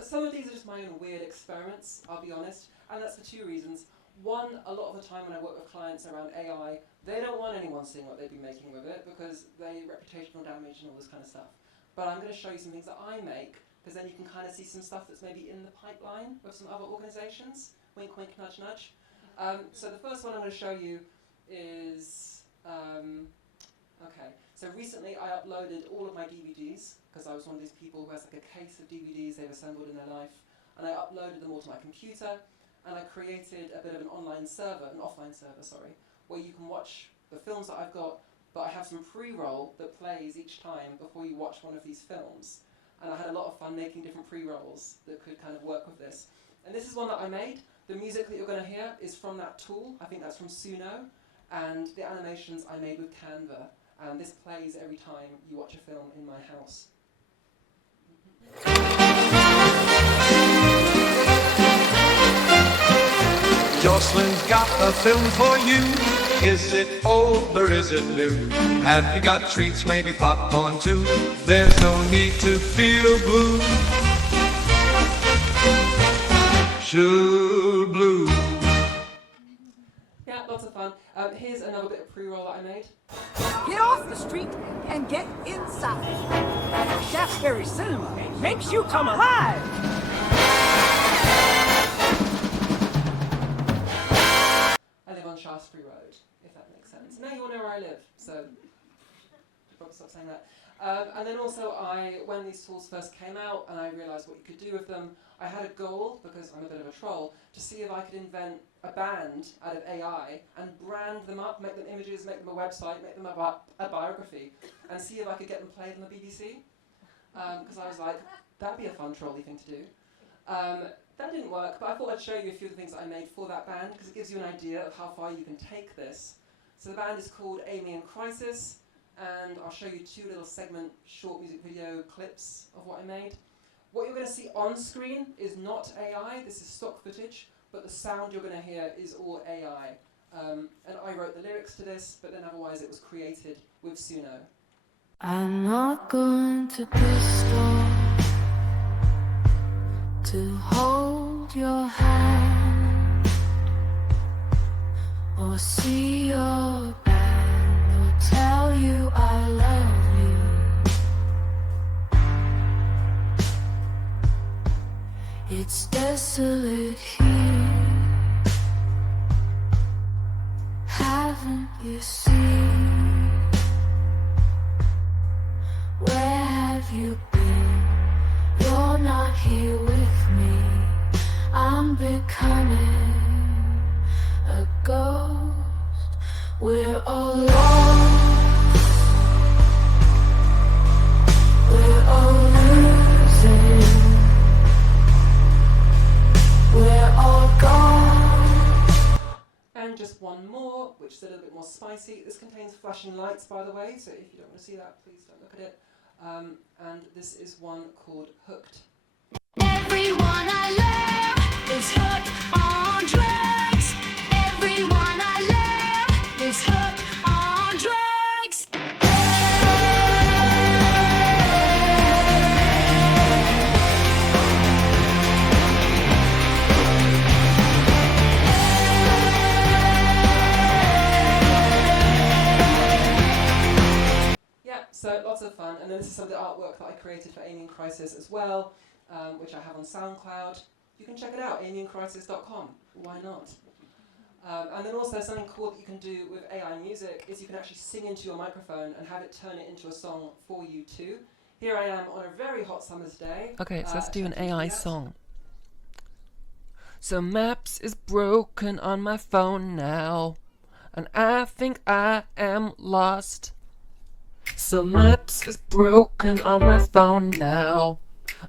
Some of these are just my own weird experiments, I'll be honest, and that's for 2 reasons. One, a lot of the time when I work with clients around AI, they don't want anyone seeing what they've been making with it because they reputational damage and all this kind of stuff. But I'm going to show you some things that I make, because then you can kind of see some stuff that's maybe in the pipeline with some other organizations. Wink, wink, nudge, nudge. So the first one I'm going to show you is, okay, so recently I uploaded all of my DVDs, because I was one of these people who has like a case of DVDs they've assembled in their life, and I uploaded them all to my computer, and I created a bit of an offline server, where you can watch the films that I've got, but I have some pre-roll that plays each time before you watch one of these films. And I had a lot of fun making different pre-rolls that could kind of work with this. And this is one that I made. The music that you're going to hear is from that tool. I think that's from Suno. And the animations I made with Canva. And this plays every time you watch a film in my house. Jocelyn's got a film for you. Is it old or is it new? Have you got treats, maybe popcorn too? There's no need to feel blue. special blue. Yeah, lots of fun. Here's another bit of pre-roll that I made. Get off the street and get inside. Shaftesbury Cinema makes you come alive. I live on Shaftesbury Road, if that makes sense. Now you all know where I live, so I'll probably stop saying that. And then also, when these tools first came out and I realised what you could do with them, I had a goal, because I'm a bit of a troll, to see if I could invent a band out of AI and brand them up, make them images, make them a website, make them a biography, and see if I could get them played on the BBC. Because I was like, that'd be a fun trolly thing to do. That didn't work, but I thought I'd show you a few of the things that I made for that band, because it gives you an idea of how far you can take this. So the band is called Amy in Crisis, and I'll show you two little segment short music video clips of what I made. What you're going to see on screen is not AI, this is stock footage, but the sound you're going to hear is all AI. And I wrote the lyrics to this, but then otherwise it was created with Suno. I'm not going to the store to hold your hand or see your band or tell you I love you. It's desolate here. Haven't you seen? Where have you been? You're not here with me. I'm becoming a ghost. We're all lost. We're all losing. We're all gone. And just one more, which is a little bit more spicy. This contains flashing lights, by the way, so if you don't want to see that, please don't look at it. And this is one called Hooked. Everyone I love is hooked on drugs. Everyone I love is hooked on drugs. Yeah, so lots of fun. And then this is some of the artwork that I created for Amy in Crisis as well, which I have on SoundCloud. You can check it out, experiences.Covering. Why not? And then also something cool that you can do with AI music is you can actually sing into your microphone and have it turn it into a song for you too. Here I am on a very hot summer's day. Okay, so let's do an AI song. So Maps is broken on my phone now, and I think I am lost. So Maps is broken on my phone now,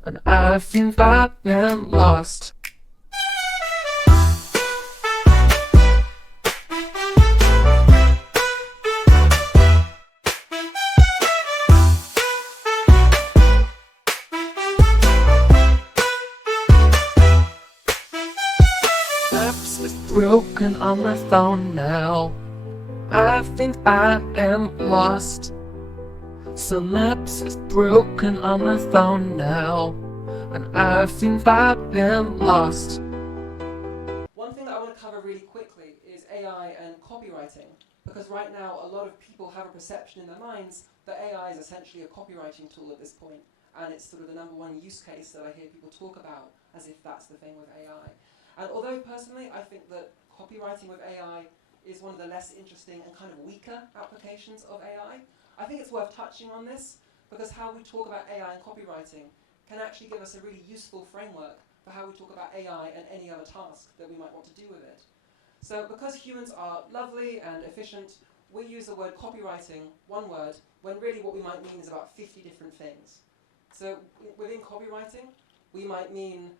and I think I am lost. Maps is broken on my phone now. I think I am lost. So Maps is broken on my phone now, and I think I am lost. One thing that I want to cover really quickly is AI and copywriting, because right now a lot of people have a perception in their minds that AI is essentially a copywriting tool at this point, and it's sort of the number one use case that I hear people talk about as if that's the thing with AI. And although personally I think that copywriting with AI is one of the less interesting and kind of weaker applications of AI, I think it's worth touching on this, because how we talk about AI and copywriting can actually give us a really useful framework for how we talk about AI and any other task that we might want to do with it. So because humans are lovely and efficient, we use the word copywriting, one word, when really what we might mean is about 50 different things. So within copywriting, we might mean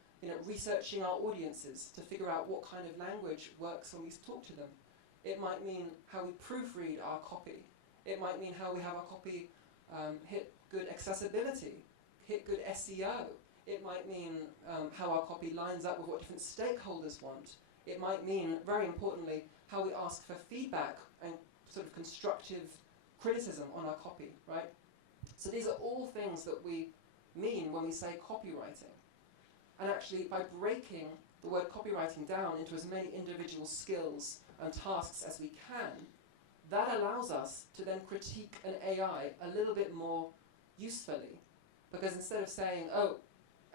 researching our audiences to figure out what kind of language works when we talk to them. It might mean how we proofread our copy. It might mean how we have our copy hit good accessibility, hit good SEO. It might mean how our copy lines up with what different stakeholders want. It might mean, very importantly, how we ask for feedback and sort of constructive criticism on our copy, right? So these are all things that we mean when we say copywriting. And actually, by breaking the word copywriting down into as many individual skills and tasks as we can, that allows us to then critique an AI a little bit more usefully. Because instead of saying, oh,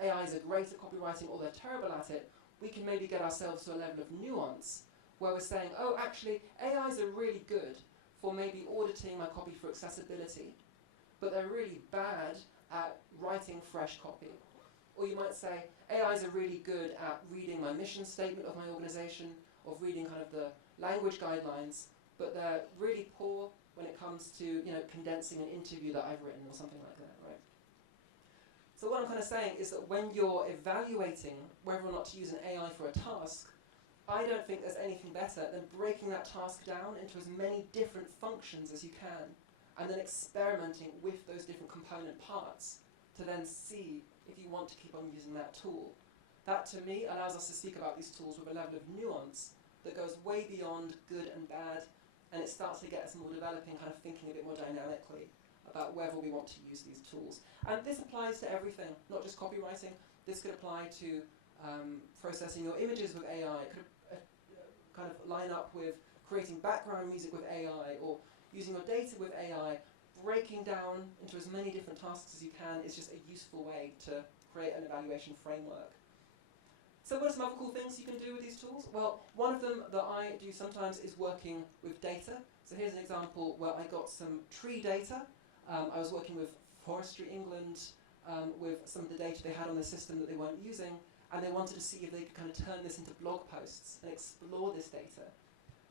AIs are great at copywriting or they're terrible at it, we can maybe get ourselves to a level of nuance where we're saying, oh, actually, AIs are really good for maybe auditing my copy for accessibility, but they're really bad at writing fresh copy. Or you might say, AIs are really good at reading my mission statement of my organization, of reading kind of the language guidelines, but they're really poor when it comes to condensing an interview that I've written or something like that, right? So what I'm kind of saying is that when you're evaluating whether or not to use an AI for a task, I don't think there's anything better than breaking that task down into as many different functions as you can, and then experimenting with those different component parts to then see if you want to keep on using that tool. That, to me, allows us to speak about these tools with a level of nuance that goes way beyond good and bad, and it starts to get us more developing, kind of thinking a bit more dynamically about whether we want to use these tools. And this applies to everything, not just copywriting. This could apply to processing your images with AI. It could kind of line up with creating background music with AI, or using your data with AI. Breaking down into as many different tasks as you can is just a useful way to create an evaluation framework. So what are some other cool things you can do with these tools? Well, one of them that I do sometimes is working with data. So here's an example where I got some tree data. I was working with Forestry England with some of the data they had on the system that they weren't using, and they wanted to see if they could kind of turn this into blog posts and explore this data.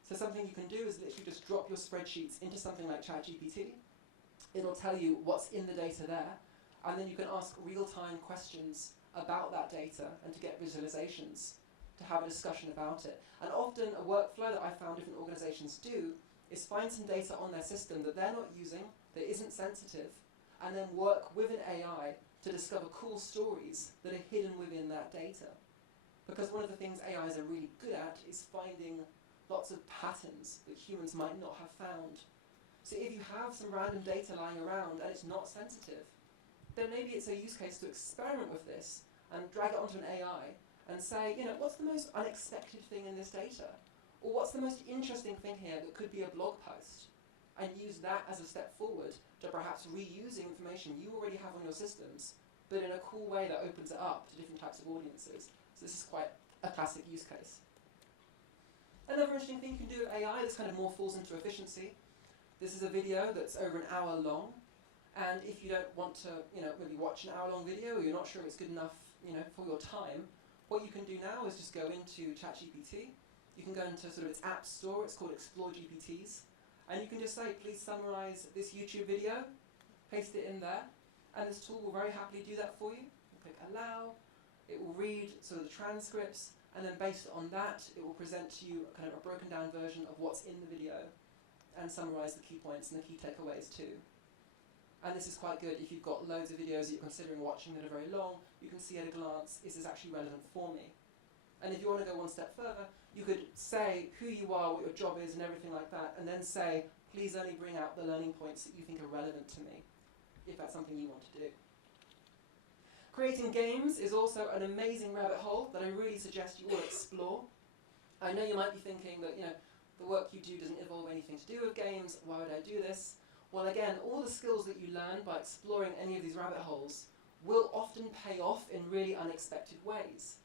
So something you can do is literally just drop your spreadsheets into something like ChatGPT. It'll tell you what's in the data there, and then you can ask real-time questions about that data and to get visualizations, to have a discussion about it. And often a workflow that I found different organizations do is find some data on their system that they're not using, that isn't sensitive, and then work with an AI to discover cool stories that are hidden within that data. Because one of the things AIs are really good at is finding lots of patterns that humans might not have found. So if you have some random data lying around and it's not sensitive, then maybe it's a use case to experiment with this and drag it onto an AI and say, what's the most unexpected thing in this data? Or what's the most interesting thing here that could be a blog post? And use that as a step forward to perhaps reusing information you already have on your systems, but in a cool way that opens it up to different types of audiences. So this is quite a classic use case. Another interesting thing you can do with AI, this kind of more falls into efficiency. This is a video that's over an hour long, and if you don't want to, maybe watch an hour-long video, or you're not sure it's good enough, for your time, what you can do now is just go into ChatGPT. You can go into sort of its app store. It's called Explore GPTs, and you can just say, please summarize this YouTube video, paste it in there, and this tool will very happily do that for you. You click allow. It will read sort of the transcripts, and then based on that, it will present to you kind of a broken down version of what's in the video, and summarize the key points and the key takeaways too. And this is quite good if you've got loads of videos that you're considering watching that are very long. You can see at a glance, is this actually relevant for me? And if you want to go one step further, you could say who you are, what your job is, and everything like that, and then say, please only bring out the learning points that you think are relevant to me, if that's something you want to do. Creating games is also an amazing rabbit hole that I really suggest you all explore. I know you might be thinking that, the work you do doesn't involve anything to do with games, why would I do this? Well, again, all the skills that you learn by exploring any of these rabbit holes will often pay off in really unexpected ways.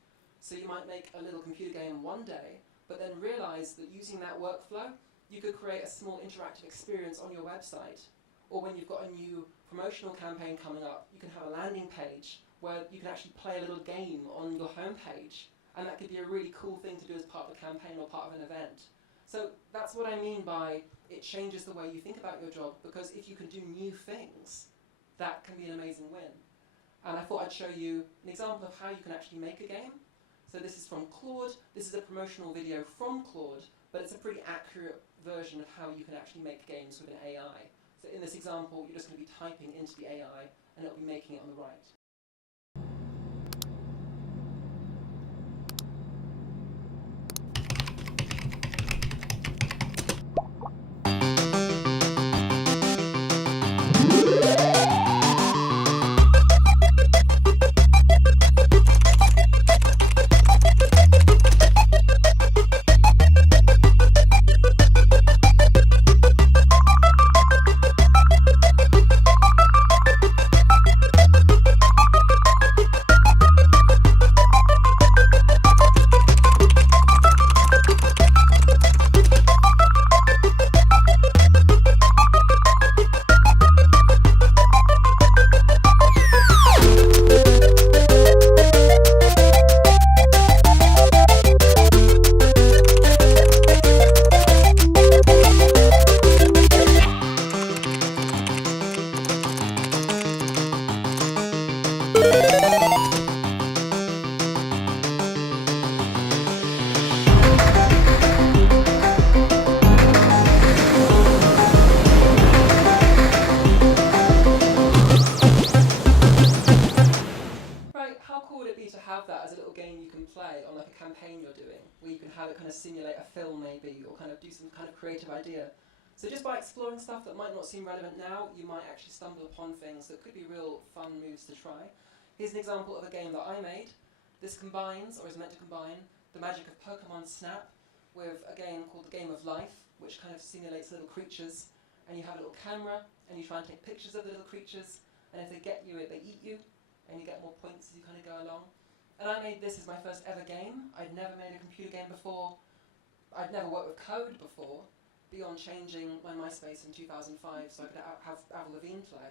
So you might make a little computer game one day, but then realize that using that workflow, you could create a small interactive experience on your website. Or when you've got a new promotional campaign coming up, you can have a landing page where you can actually play a little game on your homepage, and that could be a really cool thing to do as part of a campaign or part of an event. So that's what I mean by it changes the way you think about your job, because if you can do new things, that can be an amazing win. And I thought I'd show you an example of how you can actually make a game. So this is from Claude. This is a promotional video from Claude, but it's a pretty accurate version of how you can actually make games with an AI. So in this example, you're just going to be typing into the AI, and it'll be making it on the right. where you can have it kind of simulate a film maybe, or kind of do some kind of creative idea. So just by exploring stuff that might not seem relevant now, you might actually stumble upon things that could be real fun moves to try. Here's an example of a game that I made. This combines, or is meant to combine, the magic of Pokemon Snap with a game called the Game of Life, which kind of simulates little creatures, and you have a little camera, and you try and take pictures of the little creatures, and if they get you, they eat you, and you get more points as you kind of go along. And I made this as my first ever game. I'd never made a computer game before. I'd never worked with code before, beyond changing my MySpace in 2005 so I could have Avril Lavigne play.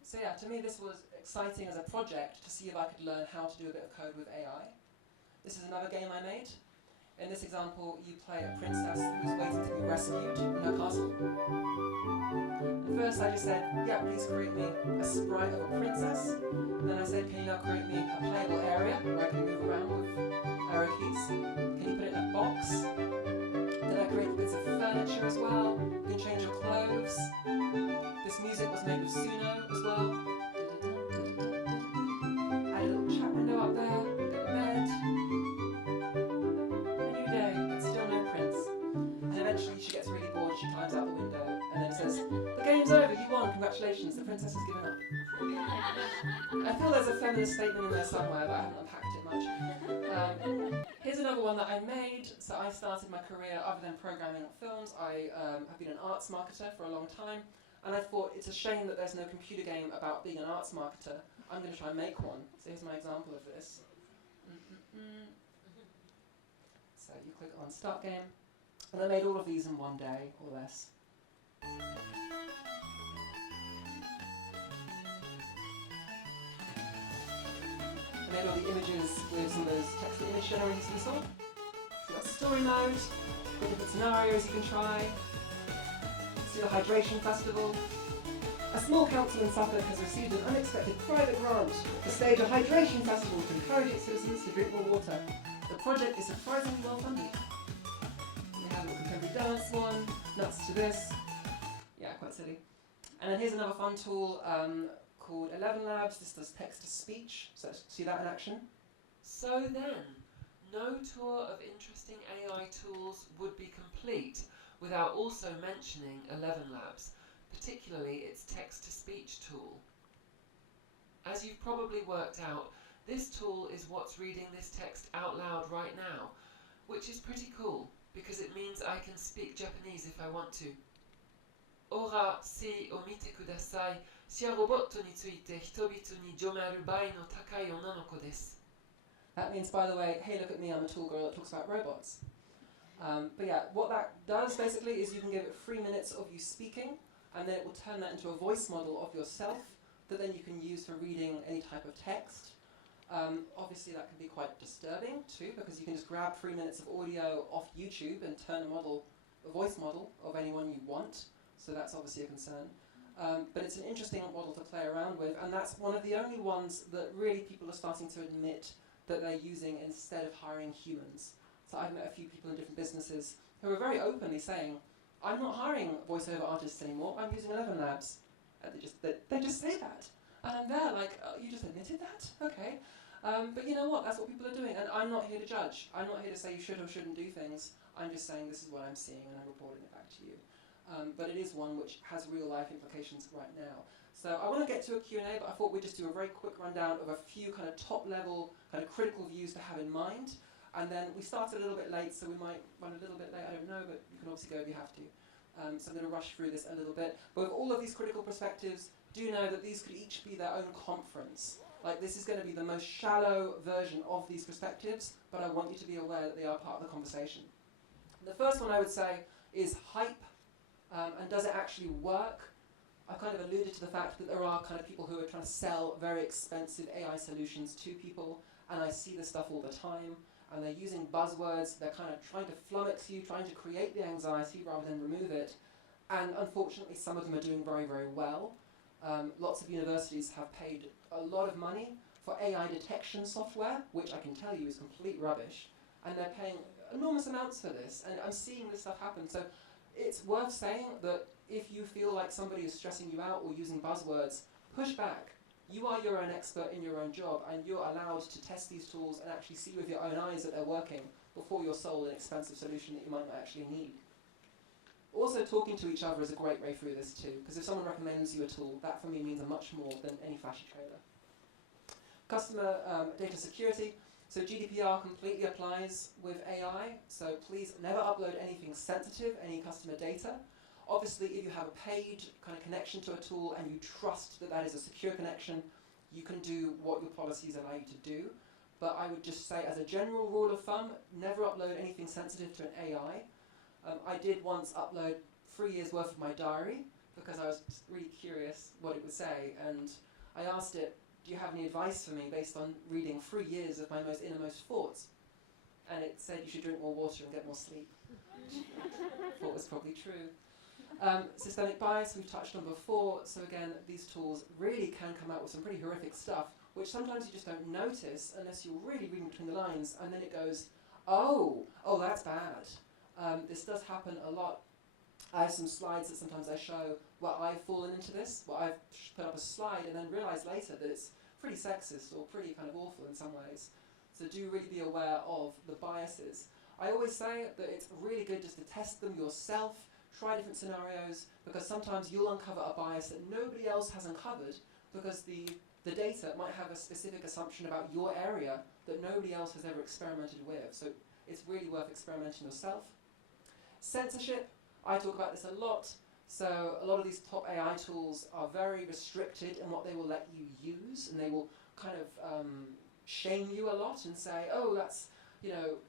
So yeah, to me this was exciting as a project to see if I could learn how to do a bit of code with AI. This is another game I made. In this example, you play a princess who's waiting to be rescued in her castle. And first I just said, yeah, please create me a sprite of a princess. And then I said, can you now create me a playable area where I can move around with arrow keys? Can you put it in a box? Then I created bits of furniture as well. You can change your clothes. This music was made with Suno as well. Add a little chat window up there, a bit of bed. A new day, but still no prince. And eventually she gets really bored, she climbs out the window, and then says, the game's over, you won, congratulations, the princess has given up. I feel there's a feminist statement in there somewhere, but I haven't unpacked it much. Here's another one that I made. So I started my career, other than programming films, I have been an arts marketer for a long time, and I thought it's a shame that there's no computer game about being an arts marketer. I'm going to try and make one. So here's my example of this. So you click on Start Game, and I made all of these in one day or less. I made all the images with some of those text to image generators we saw. So you've got story mode, got different scenarios you can try. Let's do the hydration festival. A small council in Suffolk has received an unexpected private grant to stage a hydration festival to encourage its citizens to drink more water. The project is surprisingly well funded. We have a little contemporary dance one, nuts to this. Yeah, quite silly. And then here's another fun tool called 11 Labs. This does text to speech, so let's see that in action. So then, no tour of interesting AI tools would be complete without also mentioning 11 Labs, particularly its text-to-speech tool. As you've probably worked out, this tool is what's reading this text out loud right now, which is pretty cool, because it means I can speak Japanese if I want to. Ora si omite kudasai, sia roboto ni tsuite hitobitu ni jomaru bai no takai onanoko desu. That means, by the way, hey, look at me, I'm a tool girl that talks about robots. But yeah, what that does basically is you can give it 3 minutes of you speaking, and then it will turn that into a voice model of yourself that then you can use for reading any type of text. Obviously that can be quite disturbing too, because you can just grab 3 minutes of audio off YouTube and turn a voice model of anyone you want, so that's obviously a concern. But it's an interesting model to play around with, and that's one of the only ones that really people are starting to admit that they're using instead of hiring humans. So I've met a few people in different businesses who are very openly saying, I'm not hiring voiceover artists anymore, I'm using 11 Labs. And they just say that. And I'm there like, oh, you just admitted that? Okay. But you know what, that's what people are doing, and I'm not here to judge. I'm not here to say you should or shouldn't do things. I'm just saying this is what I'm seeing and I'm reporting it back to you. But it is one which has real life implications right now. So I want to get to a Q&A, but I thought we'd just do a very quick rundown of a few kind of top level, kind of critical views to have in mind. And then we started a little bit late, so we might run a little bit late, I don't know, but you can obviously go if you have to. So I'm going to rush through this a little bit. But with all of these critical perspectives, do know that these could each be their own conference. Like, this is going to be the most shallow version of these perspectives, but I want you to be aware that they are part of the conversation. The first one I would say is hype, and does it actually work? I kind of alluded to the fact that there are kind of people who are trying to sell very expensive AI solutions to people, and I see this stuff all the time, and they're using buzzwords, they're kind of trying to flummox you, trying to create the anxiety rather than remove it, and unfortunately some of them are doing very, very well. Lots of universities have paid a lot of money for AI detection software, which I can tell you is complete rubbish, and they're paying enormous amounts for this, and I'm seeing this stuff happen. So it's worth saying that if you feel like somebody is stressing you out or using buzzwords, push back. You are your own expert in your own job, and you're allowed to test these tools and actually see with your own eyes that they're working before you're sold an expensive solution that you might not actually need. Also, talking to each other is a great way through this too, because if someone recommends you a tool, that for me means much more than any flashy trailer. Customer data security. So GDPR completely applies with AI, so please never upload anything sensitive, any customer data. Obviously, if you have a paid kind of connection to a tool and you trust that that is a secure connection, you can do what your policies allow you to do. But I would just say, as a general rule of thumb, never upload anything sensitive to an AI. I did once upload 3 years' worth of my diary because I was really curious what it would say, and I asked it, do you have any advice for me based on reading 3 years of my most innermost thoughts? And it said you should drink more water and get more sleep. Thought was probably true. Systemic bias we've touched on before, so again, these tools really can come out with some pretty horrific stuff, which sometimes you just don't notice unless you're really reading between the lines, and then it goes, oh, that's bad. This does happen a lot. I have some slides that sometimes I show where I've fallen into this, where I've put up a slide and then realised later that it's pretty sexist or pretty kind of awful in some ways. So do really be aware of the biases. I always say that it's really good just to test them yourself, try different scenarios, because sometimes you'll uncover a bias that nobody else has uncovered because the data might have a specific assumption about your area that nobody else has ever experimented with. So it's really worth experimenting yourself. Censorship, I talk about this a lot. So a lot of these top AI tools are very restricted in what they will let you use, and they will kind of shame you a lot and say, oh, that's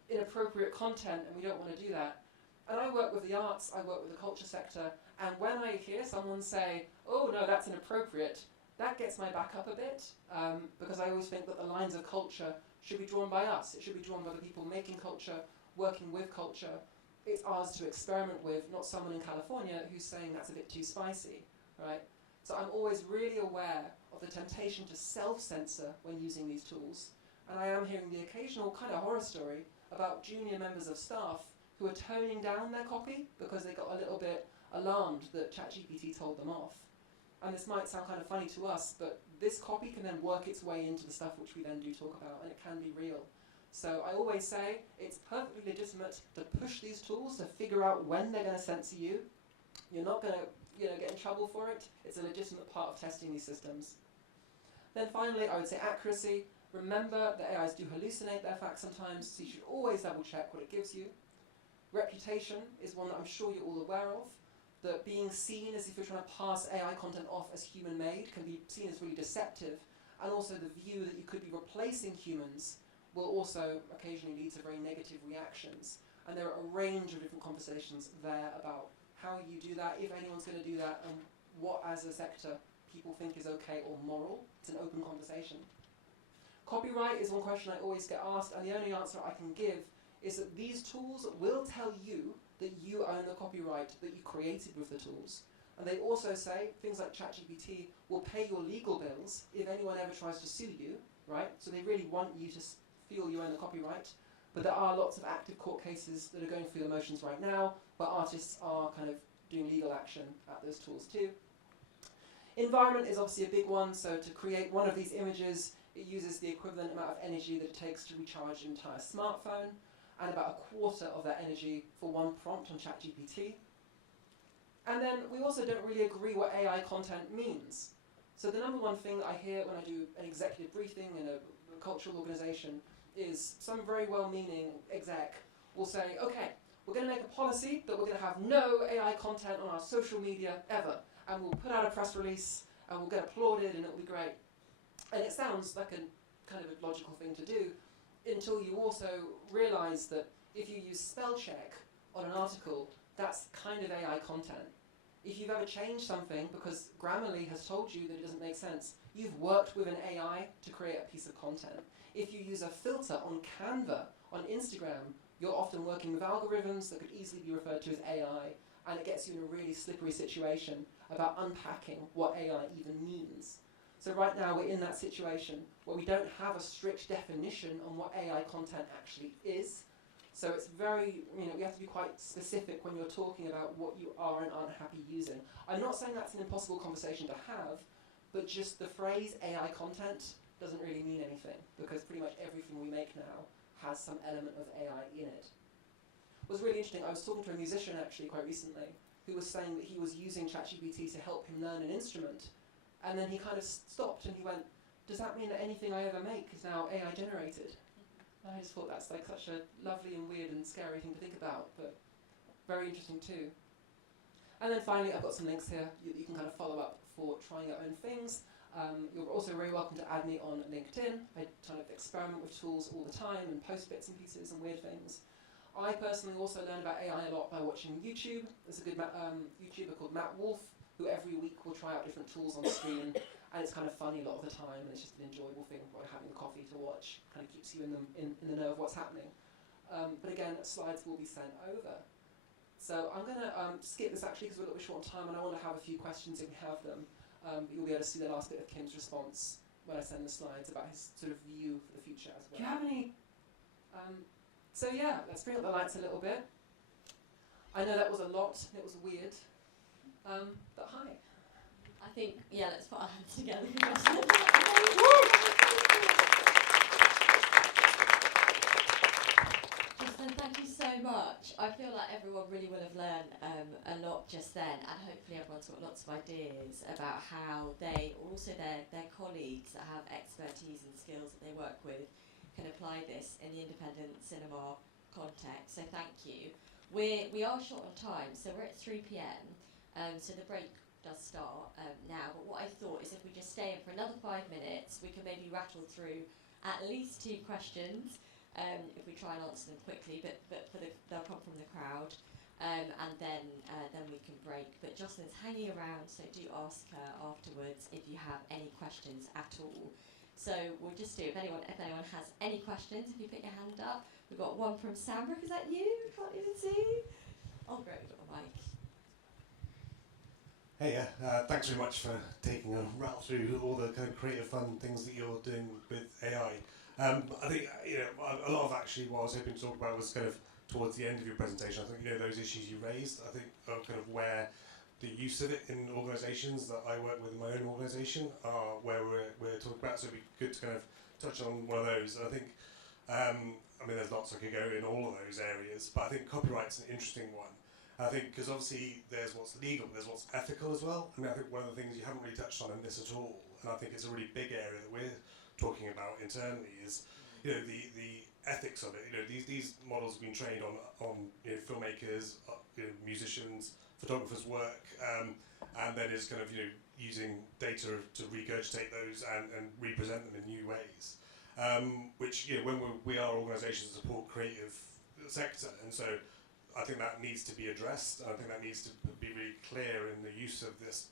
inappropriate content and we don't want to do that. And I work with the arts, I work with the culture sector, and when I hear someone say, oh no, that's inappropriate, that gets my back up a bit, because I always think that the lines of culture should be drawn by us. It should be drawn by the people making culture, working with culture. It's ours to experiment with, not someone in California who's saying that's a bit too spicy, right? So I'm always really aware of the temptation to self-censor when using these tools. And I am hearing the occasional kind of horror story about junior members of staff who are toning down their copy because they got a little bit alarmed that ChatGPT told them off. And this might sound kind of funny to us, but this copy can then work its way into the stuff which we then do talk about, and it can be real. So I always say it's perfectly legitimate to push these tools to figure out when they're going to censor you. You're not going to get in trouble for it. It's a legitimate part of testing these systems. Then finally, I would say accuracy. Remember that AIs do hallucinate their facts sometimes, so you should always double check what it gives you. Reputation is one that I'm sure you're all aware of. That being seen as if you're trying to pass AI content off as human-made can be seen as really deceptive, and also the view that you could be replacing humans will also occasionally lead to very negative reactions. And there are a range of different conversations there about how you do that, if anyone's going to do that, and what as a sector people think is okay or moral. It's an open conversation. Copyright is one question I always get asked, and the only answer I can give is that these tools will tell you that you own the copyright that you created with the tools. And they also say things like ChatGPT will pay your legal bills if anyone ever tries to sue you, right? So they really want you to feel you own the copyright. But there are lots of active court cases that are going through the motions right now, where artists are kind of doing legal action at those tools too. Environment is obviously a big one, so to create one of these images, it uses the equivalent amount of energy that it takes to recharge an entire smartphone, and about a quarter of that energy for one prompt on ChatGPT. And then we also don't really agree what AI content means. So the number one thing that I hear when I do an executive briefing in a cultural organization is some very well-meaning exec will say, okay, we're going to make a policy that we're going to have no AI content on our social media ever, and we'll put out a press release, and we'll get applauded, and it'll be great. And it sounds like a kind of a logical thing to do, until you also realize that if you use spell check on an article, that's kind of AI content. If you've ever changed something because Grammarly has told you that it doesn't make sense, you've worked with an AI to create a piece of content. If you use a filter on Canva, on Instagram, you're often working with algorithms that could easily be referred to as AI, and it gets you in a really slippery situation about unpacking what AI even means. So right now we're in that situation where we don't have a strict definition on what AI content actually is. So it's very, we have to be quite specific when you're talking about what you are and aren't happy using. I'm not saying that's an impossible conversation to have, but just the phrase AI content doesn't really mean anything, because pretty much everything we make now has some element of AI in it. It was really interesting. I was talking to a musician actually quite recently who was saying that he was using ChatGPT to help him learn an instrument, and then he kind of stopped and he went, does that mean that anything I ever make is now AI generated? And I just thought that's like such a lovely and weird and scary thing to think about, but very interesting too. And then finally, I've got some links here you can kind of follow up for trying your own things. You're also very welcome to add me on LinkedIn. I kind of experiment with tools all the time and post bits and pieces and weird things. I personally also learn about AI a lot by watching YouTube. There's a good YouTuber called Matt Wolf, who every week will try out different tools on screen, and it's kind of funny a lot of the time, and it's just an enjoyable thing while having a coffee to watch. Kind of keeps you in the know of what's happening. But again, slides will be sent over. So I'm going to skip this actually because we're a little bit short on time, and I want to have a few questions if we have them. But you'll be able to see the last bit of Kim's response when I send the slides about his sort of view for the future as well. Do you have any? So yeah, let's bring up the lights a little bit. I know that was a lot, it was weird, but hi. I think, yeah, let's put our hands together for Jocelyn. Jocelyn, thank you so much. I feel like everyone really will have learned a lot just then, and hopefully everyone's got lots of ideas about how they, also their colleagues that have expertise and skills that they work with, can apply this in the independent cinema context. So thank you. We are short on time, so we're at 3 p.m. So the break does start now. But what I thought is if we just stay in for another 5 minutes, we can maybe rattle through at least 2 questions. If we try and answer them quickly, but they'll come from the crowd, and then we can break. But Jocelyn's hanging around, so do ask her afterwards if you have any questions at all. So we'll just do, if anyone has any questions, if you put your hand up. We've got one from Sambrook, is that you? Can't even see. Oh great, we've got a mic. Hey, thanks very much for taking a rattle through all the kind of creative fun things that you're doing with AI. I think a lot of actually what I was hoping to talk about was kind of towards the end of your presentation. I think those issues you raised, I think are kind of where the use of it in organisations that I work with in my own organisation are where we're talking about, so it'd be good to kind of touch on one of those. And I think, I mean, there's lots I could go in all of those areas, but I think copyright's an interesting one. I think because obviously there's what's legal, there's what's ethical as well. I mean, I think one of the things you haven't really touched on in this at all, and I think it's a really big area that we're talking about internally, is the ethics of it. These models have been trained on filmmakers, musicians, photographers' work, and then is kind of using data to regurgitate those and represent them in new ways. Which when we are organisations that support creative sector, and so I think that needs to be addressed. I think that needs to be really clear in the use of this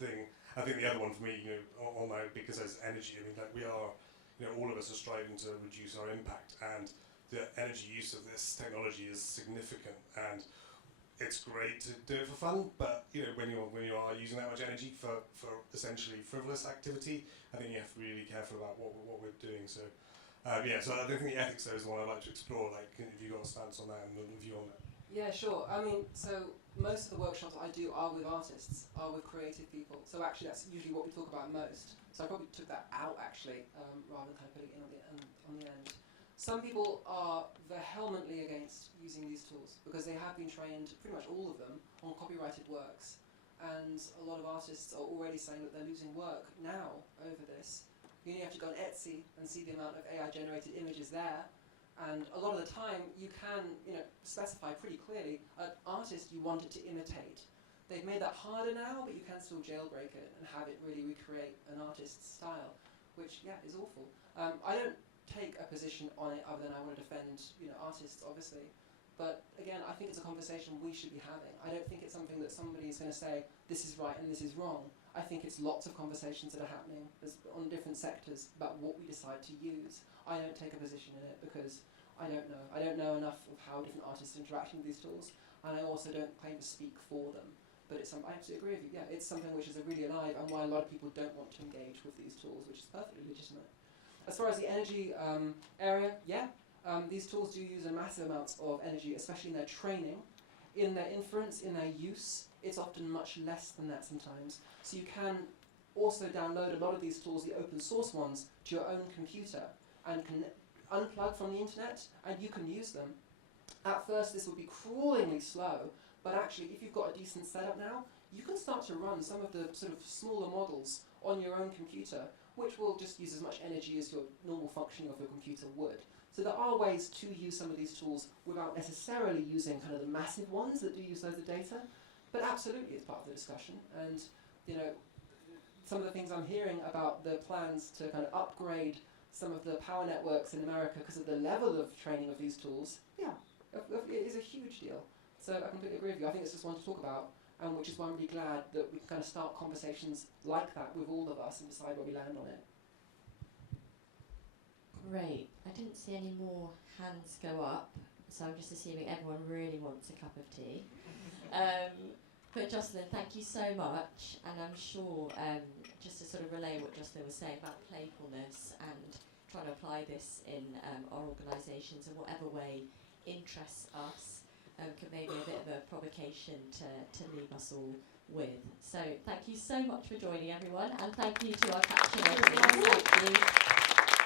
thing. I think the other one for me, on that, because there's energy. I mean, like we are, all of us are striving to reduce our impact, and the energy use of this technology is significant. And it's great to do it for fun, but when you are using that much energy for essentially frivolous activity, I think you have to be really careful about what we're doing. So so I think the ethics though is the one I'd like to explore. Like, if you've got a stance on that and a view on that. Yeah, sure. I mean, so most of the workshops I do are with artists, are with creative people. So actually, that's usually what we talk about most. So I probably took that out actually, rather than kind of putting it in on the end. Some people are vehemently against using these tools because they have been trained, pretty much all of them, on copyrighted works. And a lot of artists are already saying that they're losing work now over this. You only have to go on Etsy and see the amount of AI-generated images there. And a lot of the time, you can specify pretty clearly an artist you want it to imitate. They've made that harder now, but you can still jailbreak it and have it really recreate an artist's style, which, is awful. I don't take a position on it other than I want to defend artists, obviously. But again, I think it's a conversation we should be having. I don't think it's something that somebody is going to say, this is right and this is wrong. I think it's lots of conversations that are happening on different sectors about what we decide to use. I don't take a position in it because I don't know. I don't know enough of how different artists are interacting with these tools, and I also don't claim to speak for them. But I absolutely agree with you. Yeah, it's something which is really alive, and why a lot of people don't want to engage with these tools, which is perfectly legitimate. As far as the energy area, these tools do use a massive amounts of energy, especially in their training. In their inference, in their use, it's often much less than that sometimes. So you can also download a lot of these tools, the open source ones, to your own computer, and can unplug from the internet and you can use them. At first this would be crawlingly slow, but actually if you've got a decent setup now, you can start to run some of the sort of smaller models on your own computer, which will just use as much energy as your normal functioning of your computer would. So there are ways to use some of these tools without necessarily using kind of the massive ones that do use loads of data, but absolutely it's part of the discussion. And you know, some of the things I'm hearing about the plans to kind of upgrade some of the power networks in America because of the level of training of these tools, yeah, it is a huge deal. So I completely agree with you. I think it's just one to talk about, and which is why I'm really glad that we can kind of start conversations like that with all of us and decide where we land on it. Great. I didn't see any more hands go up, so I'm just assuming everyone really wants a cup of tea. But Jocelyn, thank you so much, and I'm sure, just to sort of relay what Jocelyn was saying about playfulness and trying to apply this in our organisations in whatever way interests us, could maybe a bit of a provocation to leave us all with. So thank you so much for joining everyone, and thank you to our Practitioner. Thank you.